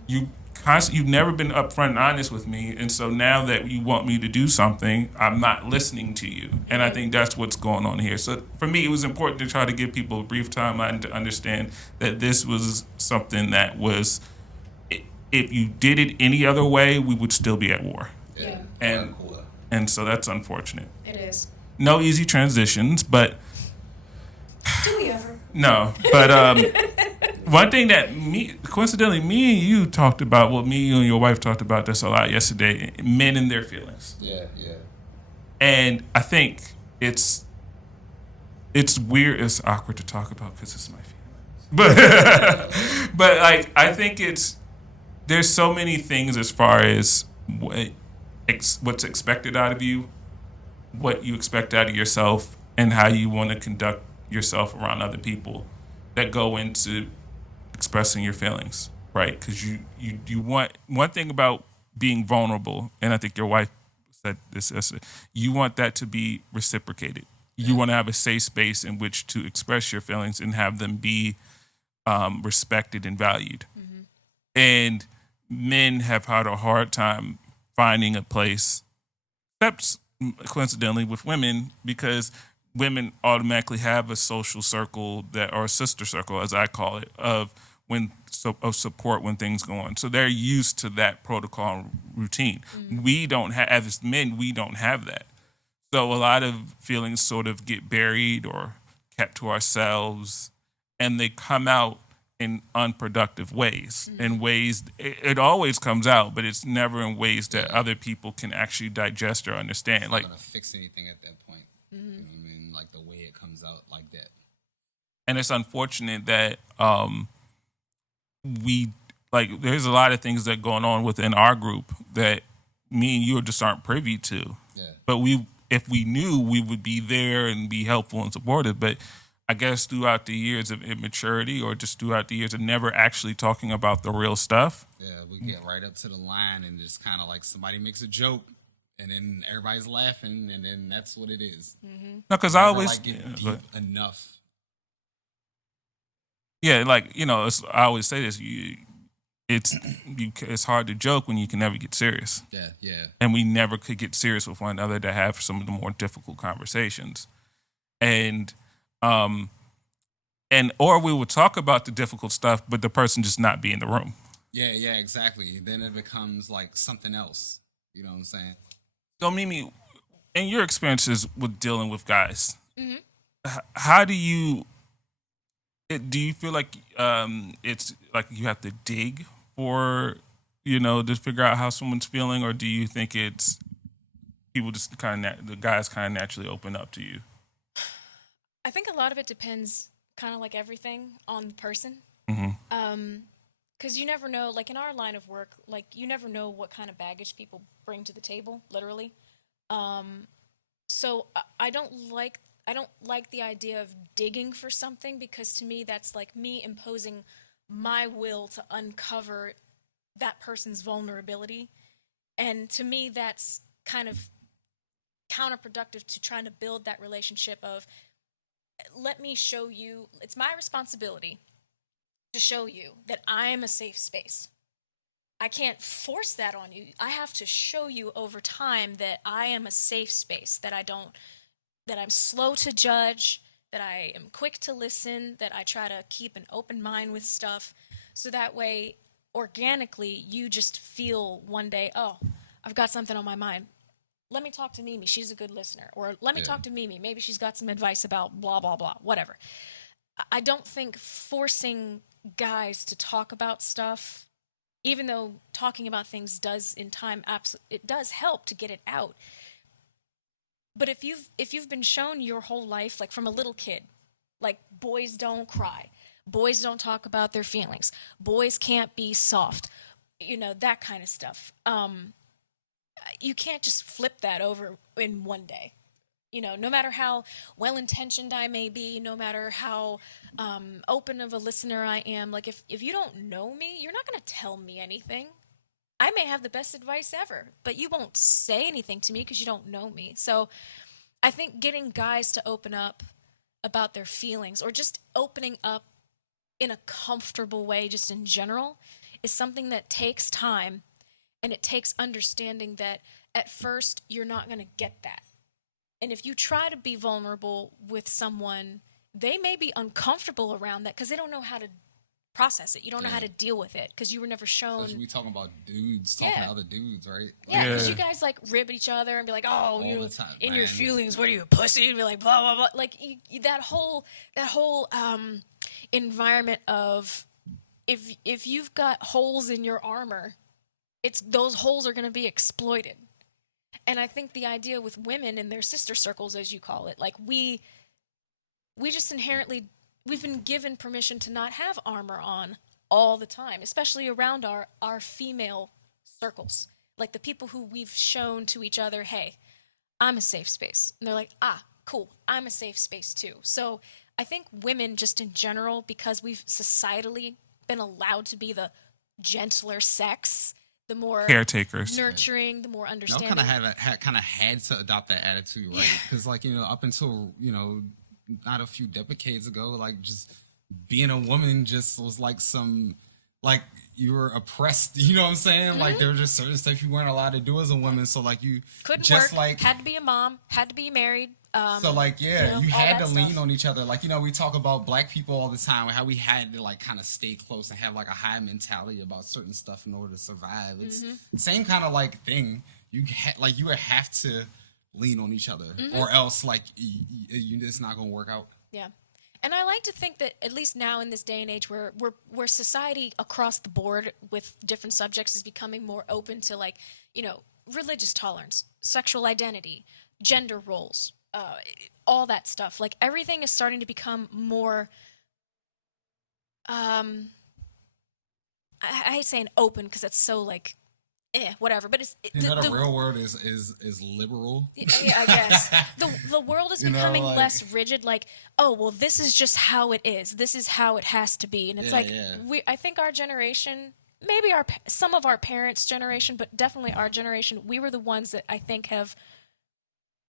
You've never been upfront and honest with me, and so now that you want me to do something, I'm not listening to you. And I think that's what's going on here. So for me, it was important to try to give people a brief timeline to understand that this was something that was, if you did it any other way, we would still be at war. Yeah. And so that's unfortunate. It is. No easy transitions, but Do we ever? no. But one thing that coincidentally, me and you talked about, me and your wife talked about this a lot yesterday, men and their feelings. Yeah. And I think it's weird, it's awkward to talk about because it's my feelings. But like, I think there's so many things as far as what's expected out of you, what you expect out of yourself, and how you want to conduct yourself around other people that go into expressing your feelings, right? Because you want, one thing about being vulnerable, and I think your wife said this, you want that to be reciprocated. You want to have a safe space in which to express your feelings and have them be respected and valued. And men have had a hard time finding a place, except coincidentally with women, because women automatically have a social circle or a sister circle, as I call it, of support when things go on. So they're used to that protocol and routine. We don't have, as men, we don't have that. So a lot of feelings sort of get buried or kept to ourselves, and they come out in unproductive ways, in ways it always comes out, but it's never in ways that other people can actually digest or understand. It's like not gonna fix anything at that point. You know what I mean? Like the way it comes out like that. And it's unfortunate that there's a lot of things that going on within our group that me and you just aren't privy to. Yeah. But if we knew, we would be there and be helpful and supportive. But I guess throughout the years of immaturity, or just throughout the years of never actually talking about the real stuff. Yeah, we get right up to the line and just kind of like somebody makes a joke, and then everybody's laughing, and then that's what it is. No, because I always get deep enough. Yeah, I always say this: it's hard to joke when you can never get serious. Yeah. And we never could get serious with one another to have some of the more difficult conversations, or we would talk about the difficult stuff, but the person just not be in the room. Yeah, exactly. Then it becomes like something else. You know what I'm saying? So, Mimi, in your experiences with dealing with guys, how do you? Do you feel like it's like you have to dig for, you know, to figure out how someone's feeling, or do you think it's people just the guys kind of naturally open up to you? I think a lot of it depends, kind of like everything, on the person. Because you never know, like in our line of work, like you never know what kind of baggage people bring to the table, literally. So I don't like the idea of digging for something, because to me that's like me imposing my will to uncover that person's vulnerability. And to me that's kind of counterproductive to trying to build that relationship of, let me show you, it's my responsibility to show you that I am a safe space. I can't force that on you. I have to show you over time that I am a safe space, that I'm slow to judge, that I am quick to listen, that I try to keep an open mind with stuff. So that way, organically, you just feel one day, oh, I've got something on my mind. Let me talk to Mimi. She's a good listener. Or let me talk to Mimi. Maybe she's got some advice about blah, blah, blah, whatever. I don't think forcing guys to talk about stuff, even though talking about things does in time, it does help to get it out. But if you've been shown your whole life, like from a little kid, like boys don't cry, boys don't talk about their feelings, boys can't be soft, you know, that kind of stuff. You can't just flip that over in one day. You know, no matter how well-intentioned I may be, no matter how open of a listener I am, like if you don't know me, you're not going to tell me anything. I may have the best advice ever, but you won't say anything to me because you don't know me. So I think getting guys to open up about their feelings, or just opening up in a comfortable way just in general, is something that takes time, and it takes understanding that at first you're not going to get that. And if you try to be vulnerable with someone, they may be uncomfortable around that because they don't know how to process it. You don't know how to deal with it because you were never shown. So we talking about dudes talking to other dudes, right? Yeah, because you guys like rib at each other and be like, "Oh, you know, in your feelings, what are you, a pussy?" And be like, blah blah blah. Like that whole environment of if you've got holes in your armor, it's those holes are going to be exploited. And I think the idea with women and their sister circles, as you call it, like we just inherently, we've been given permission to not have armor on all the time, especially around our female circles. Like the people who we've shown to each other, hey, I'm a safe space. And they're like, cool, I'm a safe space too. So I think women just in general, because we've societally been allowed to be the gentler sex, the more caretakers, nurturing, the more understanding. Y'all kind of had to adopt that attitude, right? Because like, you know, up until, you know, not a few decades ago, like just being a woman just was like some, like you were oppressed, you know what I'm saying? Mm-hmm. Like there were just certain stuff you weren't allowed to do as a woman. So like you couldn't just work, like had to be a mom, had to be married. So like, yeah, you had to lean stuff on each other. Like, you know, we talk about black people all the time, how we had to like kind of stay close and have like a high mentality about certain stuff in order to survive. It's the same kind of like thing. You would have to lean on each other, or else like it's not gonna work out. Yeah. And I like to think that at least now in this day and age where society across the board with different subjects is becoming more open to, like, you know, religious tolerance, sexual identity, gender roles, all that stuff. Like everything is starting to become more, I hate saying open because that's so like, whatever. But it's the real word is liberal. Yeah, I guess the world is becoming less rigid. Like, oh well, this is just how it is. This is how it has to be. And it's I think our generation, maybe some of our parents' generation, but definitely our generation, we were the ones that I think have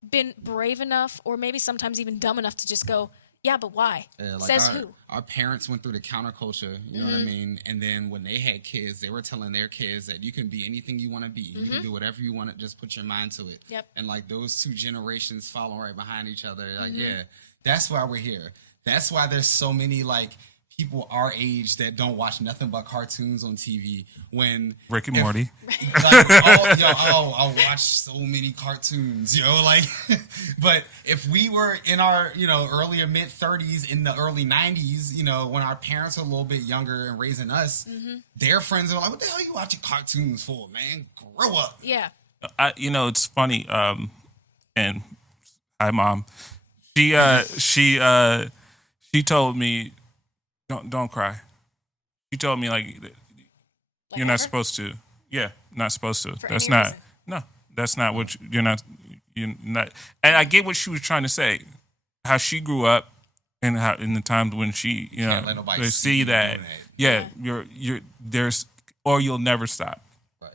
been brave enough, or maybe sometimes even dumb enough to just go, yeah, but why? Like Says who? Our parents went through the counterculture, you know what I mean? And then when they had kids, they were telling their kids that you can be anything you want to be. You can do whatever you want to, just put your mind to it. Yep. And like those two generations follow right behind each other. Like, yeah, that's why we're here. That's why there's so many like people our age that don't watch nothing but cartoons on TV. When Rick and Morty. Like, I'll watch so many cartoons, like. But if we were in our, early or mid 30s, in the early 90s, when our parents are a little bit younger and raising us, their friends are like, "What the hell are you watching cartoons for, man? Grow up." Yeah. It's funny. And hi, Mom. She told me, don't cry. She told me like you're not supposed to. Yeah, not supposed to. For That's any not. reason. No, that's not what you're not. You're not. And I get what she was trying to say. How she grew up, and how in the times when she, Can't let nobody they see you that. doing that. Yeah, you're there's or you'll never stop. Right.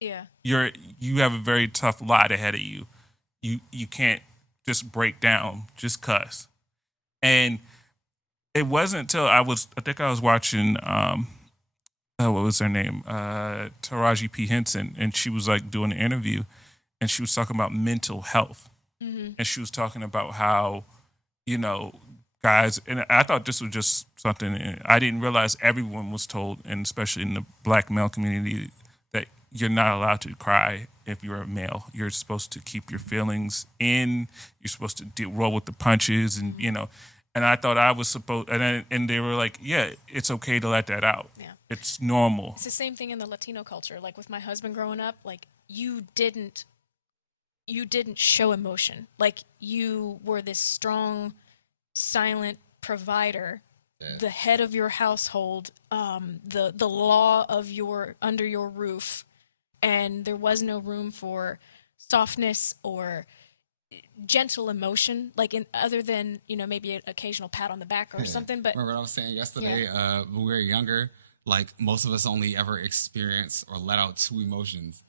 Yeah. You have a very tough lot ahead of you. You can't just break down, just cuss. And it wasn't until I think I was watching what was her name? Taraji P. Henson, and she was like doing an interview, and she was talking about mental health. And she was talking about how, guys, and I thought this was just something I didn't realize everyone was told, and especially in the black male community, that you're not allowed to cry if you're a male. You're supposed to keep your feelings in. You're supposed to roll with the punches, and And I thought I was supposed, and they were like, yeah, it's okay to let that out. Yeah. It's normal. It's the same thing in the Latino culture. Like with my husband growing up, like you didn't show emotion. Like you were this strong, silent provider, the head of your household, the law of under your roof, and there was no room for softness or gentle emotion, like other than maybe an occasional pat on the back or something. But remember what I was saying yesterday? When we were younger, like most of us only ever experience or let out two emotions.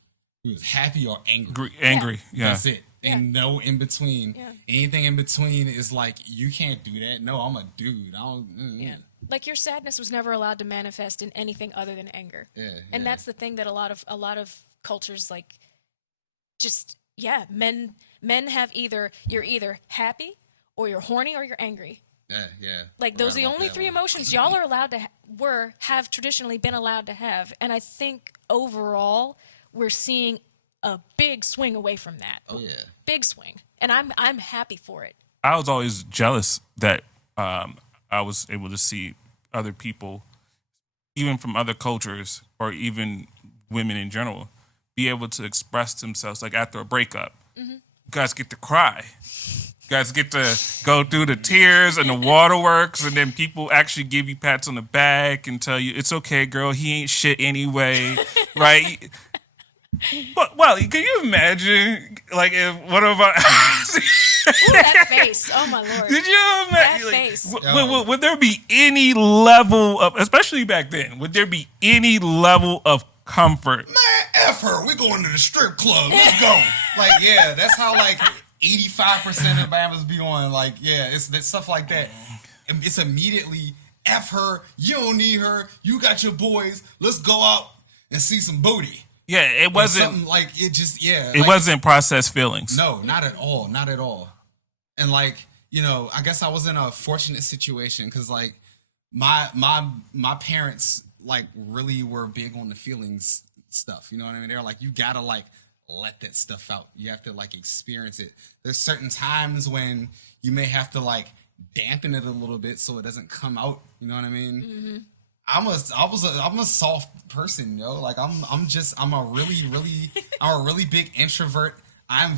We was happy or angry. Angry, yeah. That's it. And no in between. Yeah. Anything in between is like, you can't do that. No, I'm a dude. I don't. Yeah. Like your sadness was never allowed to manifest in anything other than anger. Yeah. And that's the thing that a lot of cultures like just men have you're either happy or you're horny or you're angry. Yeah. Like those are the only three emotions y'all are allowed to have traditionally been allowed to have. And I think overall we're seeing a big swing away from that. Oh yeah. Big swing. And I'm happy for it. I was always jealous that I was able to see other people, even from other cultures or even women in general, be able to express themselves like after a breakup. You guys get to cry. You guys get to go through the tears and the waterworks, and then people actually give you pats on the back and tell you, it's okay, girl, he ain't shit anyway, right? But, well, can you imagine, like, if one of our... Ooh, that face. Oh, my Lord. Did you imagine? That face. Would there be any level of, especially back then, would there be any level of comfort? Man, F her. We going to the strip club. Let's go. Like, yeah, that's how, like, 85% of Bama's be on. Like, yeah, it's stuff like that. It's immediately, F her. You don't need her. You got your boys. Let's go out and see some booty. Yeah, it wasn't like it just It like, wasn't processed feelings. No, not at all, not at all. And like I guess I was in a fortunate situation because like my parents like really were big on the feelings stuff. You know what I mean? They're like, you gotta like let that stuff out. You have to like experience it. There's certain times when you may have to like dampen it a little bit so it doesn't come out. You know what I mean? Mm-hmm. I'm a soft person, yo. Like I'm a really big introvert. I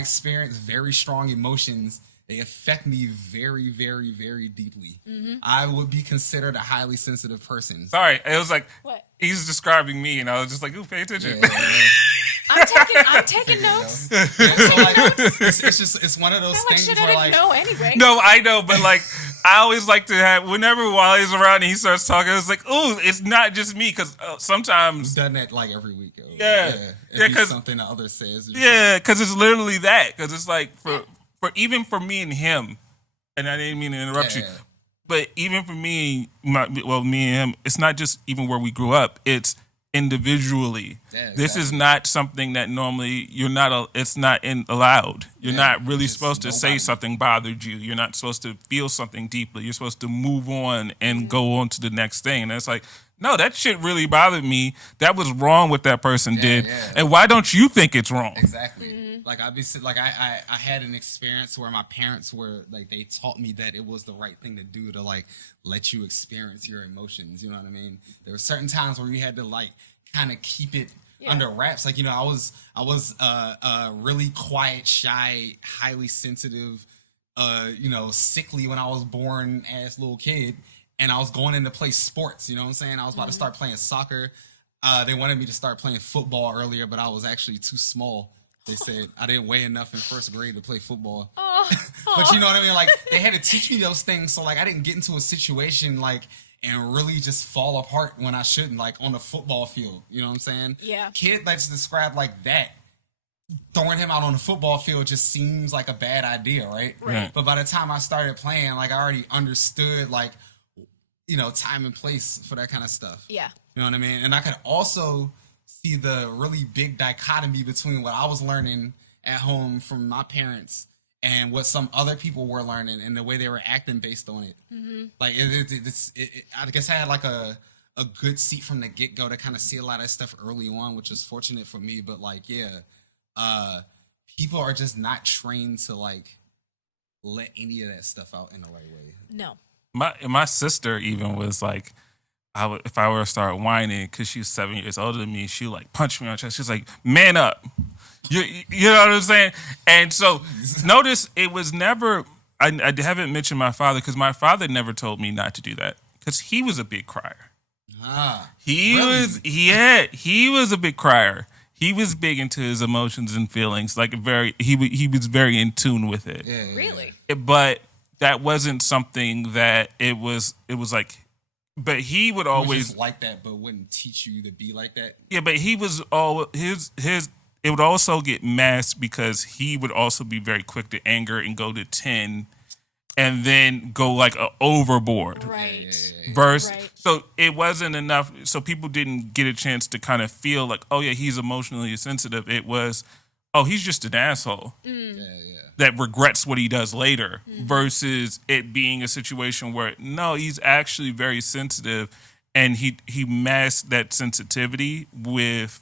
experience very strong emotions. They affect me very, very, very deeply. Mm-hmm. I would be considered a highly sensitive person. Sorry, it was like what? He's describing me, and I was just like, "Ooh, pay attention." Yeah. I'm taking notes. Yeah, so like, it's one of those Like, things shit, where I like didn't know anyway. No, I know, but like I always like to have whenever Wally's around and he starts talking, it's like, "Ooh, it's not just me," because sometimes done that like every week. Yo. Yeah, because something the other says. Yeah, because it's literally that. Because it's like for even for me and him, and I didn't mean to interrupt you, but even for me, me and him, it's not just even where we grew up. It's individually. Yeah, This exactly. is not something that normally it's not allowed. You're not really just supposed to say nobody. something bothered you. You're not supposed to feel something deeply. You're supposed to move on and go on to the next thing. And it's like, no, that shit really bothered me. That was wrong what that person did. Yeah. And why don't you think it's wrong? Exactly. Like I had an experience where my parents were like, they taught me that it was the right thing to do to like let you experience your emotions. You know what I mean? There were certain times where you had to like kind of keep it under wraps. Like, you know, I was really quiet, shy, highly sensitive, you know, sickly when I was born as a little kid, and I was going in to play sports. You know what I'm saying? I was about to start playing soccer. They wanted me to start playing football earlier, but I was actually too small. They said I didn't weigh enough in first grade to play football. But you know what I mean? Like, they had to teach me those things, so like I didn't get into a situation like and really just fall apart when I shouldn't, like on the football field. You know what I'm saying? Yeah. Kid that's described like that, throwing him out on the football field just seems like a bad idea, right? Right. But by the time I started playing, like I already understood like, you know, time and place for that kind of stuff. Yeah. You know what I mean? And I could also see the really big dichotomy between what I was learning at home from my parents and what some other people were learning and the way they were acting based on it. Like, I guess I had like a good seat from the get-go to kind of see a lot of stuff early on, which is fortunate for me. But like, people are just not trained to like let any of that stuff out in the right way. No. My sister even was like, if I were to start whining, because she's 7 years older than me, she would like punch me on the chest. She's like, man up. You know what I'm saying? And so notice it was never, I haven't mentioned my father because my father never told me not to do that because he was a big crier. He was a big crier. He was big into his emotions and feelings, like he was very in tune with it. Yeah. Really? But that wasn't something that it was like, but he would always just like that, but wouldn't teach you to be like that. Yeah, but he was all his. It would also get masked because he would also be very quick to anger and go to 10, and then go like overboard. Right. Right. So it wasn't enough. So people didn't get a chance to kind of feel like, oh yeah, he's emotionally sensitive. It was, oh, he's just an asshole. That regrets what he does later, versus it being a situation where no, he's actually very sensitive, and he masked that sensitivity with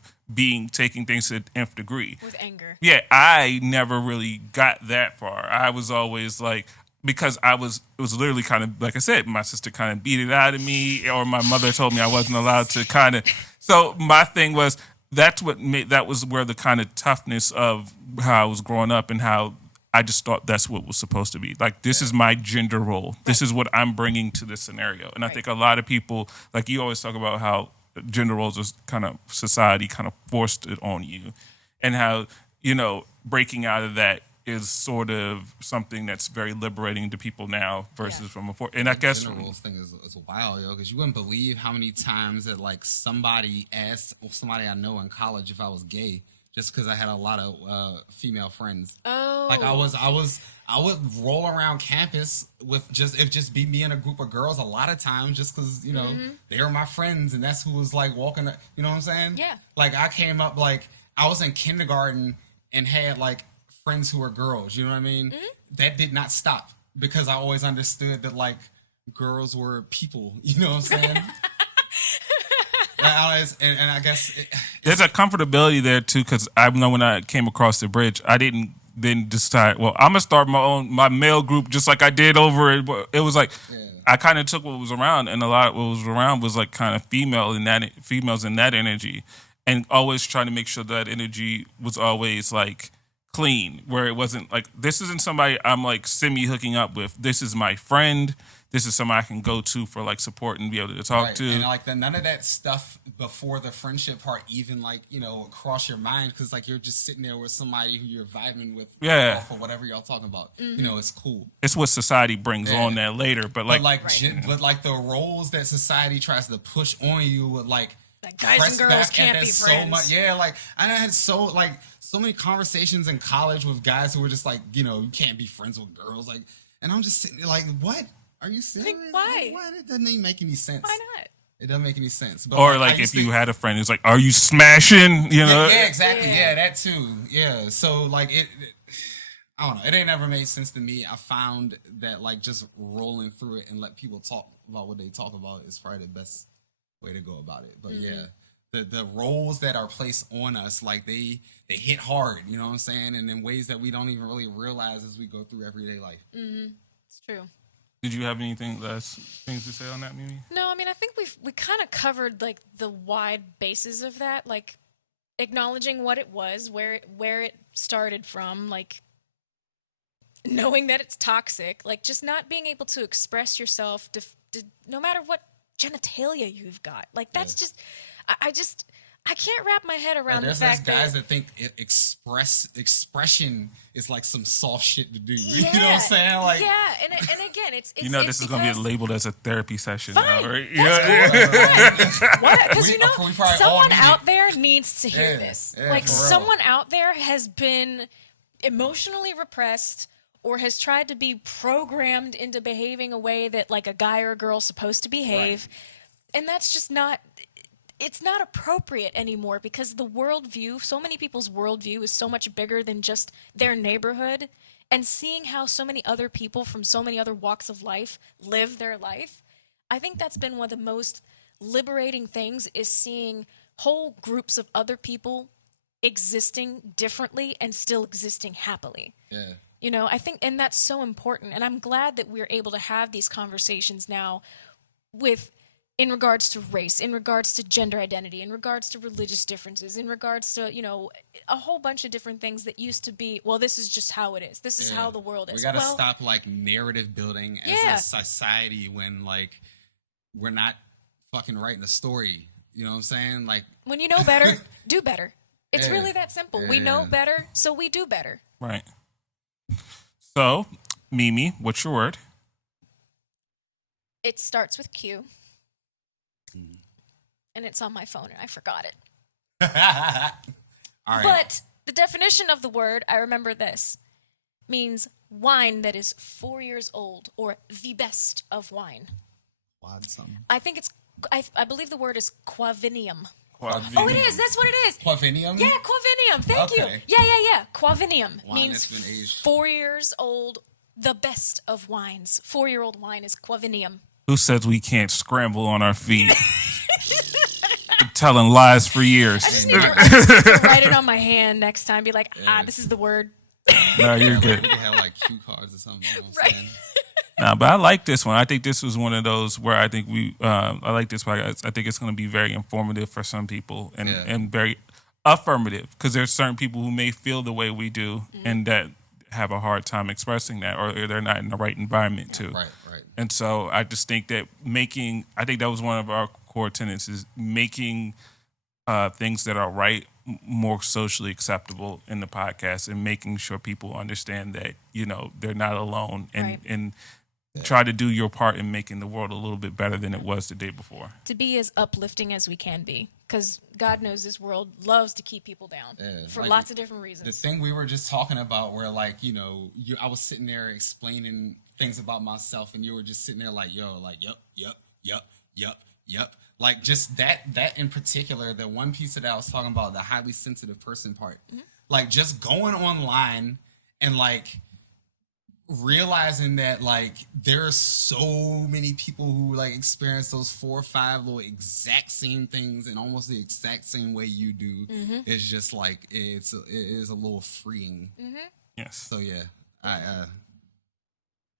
taking things to the nth degree With anger. Yeah, I never really got that far. I was always like, because it was literally kind of like I said, my sister kind of beat it out of me, or my mother told me I wasn't allowed to kind of. So my thing was that was where the kind of toughness of how I was growing up and how I just thought that's what was supposed to be. Like, this is my gender role. This is what I'm bringing to this scenario. And I think a lot of people, like you always talk about how gender roles is kind of society kind of forced it on you, and how, you know, breaking out of that is sort of something that's very liberating to people now versus from before. And I guess gender roles thing is wild, yo, because you wouldn't believe how many times that like somebody asked somebody I know in college if I was gay, just because I had a lot of female friends. Oh. Like I would roll around campus with just be me and a group of girls a lot of times, just because, you know, they were my friends and that's who was like walking, you know what I'm saying? Yeah. Like I came up, like I was in kindergarten and had like friends who were girls, you know what I mean? That did not stop because I always understood that like girls were people, you know what I'm saying? And I guess there's a comfortability there too, because I know when I came across the bridge, I didn't then decide, well, I'm gonna start my male group just like I did over it. It was like I kind of took what was around, and a lot of what was around was like kind of females in that energy, and always trying to make sure that energy was always like clean, where it wasn't like, this isn't somebody I'm like semi hooking up with. This is my friend. This is somebody I can go to for like support and be able to talk to. And like none of that stuff before the friendship part even like, you know, cross your mind, because like you're just sitting there with somebody who you're vibing with for whatever y'all talking about. You know, it's cool. It's what society brings on there later, but like the roles that society tries to push on you with like guys and girls can't be friends. So much, like I had so many conversations in college with guys who were just like, you know, you can't be friends with girls, like, and I'm just sitting there like, what? Are you serious? Like, why? It doesn't even make any sense. Why not? It doesn't make any sense. But or like if you had a friend who's like, "Are you smashing?" You know? Yeah, exactly. Yeah, that too. Yeah. So like I don't know. It ain't never made sense to me. I found that like just rolling through it and let people talk about what they talk about is probably the best way to go about it. But yeah, the roles that are placed on us, like they hit hard. You know what I'm saying? And in ways that we don't even really realize as we go through everyday life. It's true. Did you have anything last things to say on that, Mimi? No, I mean, I think we kind of covered like the wide bases of that, like acknowledging what it was, where it started from, like knowing that it's toxic, like just not being able to express yourself, no matter what genitalia you've got. Like that's just, I can't wrap my head around the fact that guys that think expression is like some soft shit to do. You know what I'm saying? Like, yeah, and again, it's you know, this is going to be labeled as a therapy session now, right? That's cool. Because you know, someone out there needs to hear this. Like someone out there has been emotionally repressed or has tried to be programmed into behaving a way that like a guy or a girl's supposed to behave, and that's just not. It's not appropriate anymore because the worldview, so many people's worldview is so much bigger than just their neighborhood, and seeing how so many other people from so many other walks of life live their life. I think that's been one of the most liberating things, is seeing whole groups of other people existing differently and still existing happily. Yeah. You know, I think, and that's so important. And I'm glad that we're able to have these conversations now in regards to race, in regards to gender identity, in regards to religious differences, in regards to, you know, a whole bunch of different things that used to be, well, this is just how it is. This is how the world is. We got to stop like narrative building as a society when like we're not fucking writing a story. You know what I'm saying? Like when you know better, do better. It's really that simple. We know better, so we do better. Right. So, Mimi, what's your word? It starts with Q. And it's on my phone, and I forgot it. All right. But the definition of the word, I remember this, means wine that is 4 years old, or the best of wine. I think it's, I believe the word is quavinium. Oh, it is. That's what it is. Quavinium? Yeah, quavinium. Thank you. Yeah. Quavinium means 4 years old, the best of wines. 4-year-old wine is quavinium. Who says we can't scramble on our feet? Telling lies for years. I just need to write it on my hand next time. Be like, this is the word. No, you're good. We could have like cue cards or something. You know what I'm saying? No, but I like this one. I think this was one of those where I think I like this podcast. I think it's going to be very informative for some people and very affirmative, because there's certain people who may feel the way we do and that have a hard time expressing that, or they're not in the right environment to. Right. And so I just think that I think that was one of our core tenets, is making things that are right more socially acceptable in the podcast, and making sure people understand that, you know, they're not alone, and try to do your part in making the world a little bit better than it was the day before. To be as uplifting as we can be, because God knows this world loves to keep people down for lots of different reasons. The thing we were just talking about, where like, you know, I was sitting there explaining things about myself, and you were just sitting there like, yo, like, yep. Like just that in particular, the one piece of that I was talking about, the highly sensitive person part, like just going online and like realizing that like there are so many people who like experience those 4 or 5 little exact same things in almost the exact same way you do. It's just like it is a little freeing. Yes. So yeah,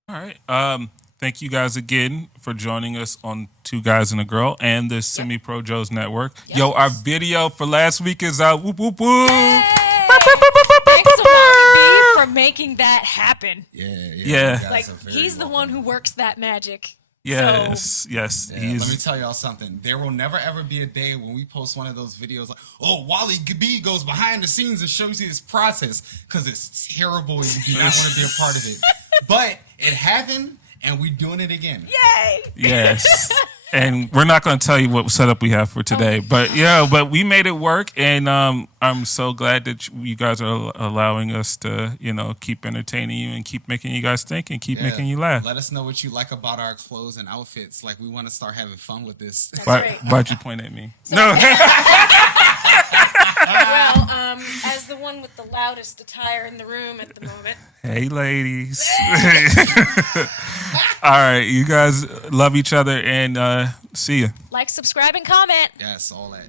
all right. Thank you guys again for joining us on Two Guys and a Girl and the Semi Pro Joes Network. Yes. Yo, our video for last week is out. Whoop, whoop, whoop. Thanks to Wally for making that happen. Yeah. Like, he's the one who works that magic. Yes. Yeah, let me tell y'all something. There will never ever be a day when we post one of those videos like, oh, Wally B goes behind the scenes and shows you this process, because it's terrible and you do not want to be a part of it. But it happened, and we doing it again. Yay! Yes. And we're not going to tell you what setup we have for today, but we made it work, and I'm so glad that you guys are allowing us to, keep entertaining you and keep making you guys think and keep making you laugh. Let us know what you like about our clothes and outfits. Like, we want to start having fun with this. Why'd you point at me? Well, as the one with the loudest attire in the room at the moment. Hey, ladies. All right, you guys love each other, and see ya. Like, subscribe, and comment. Yes, all that.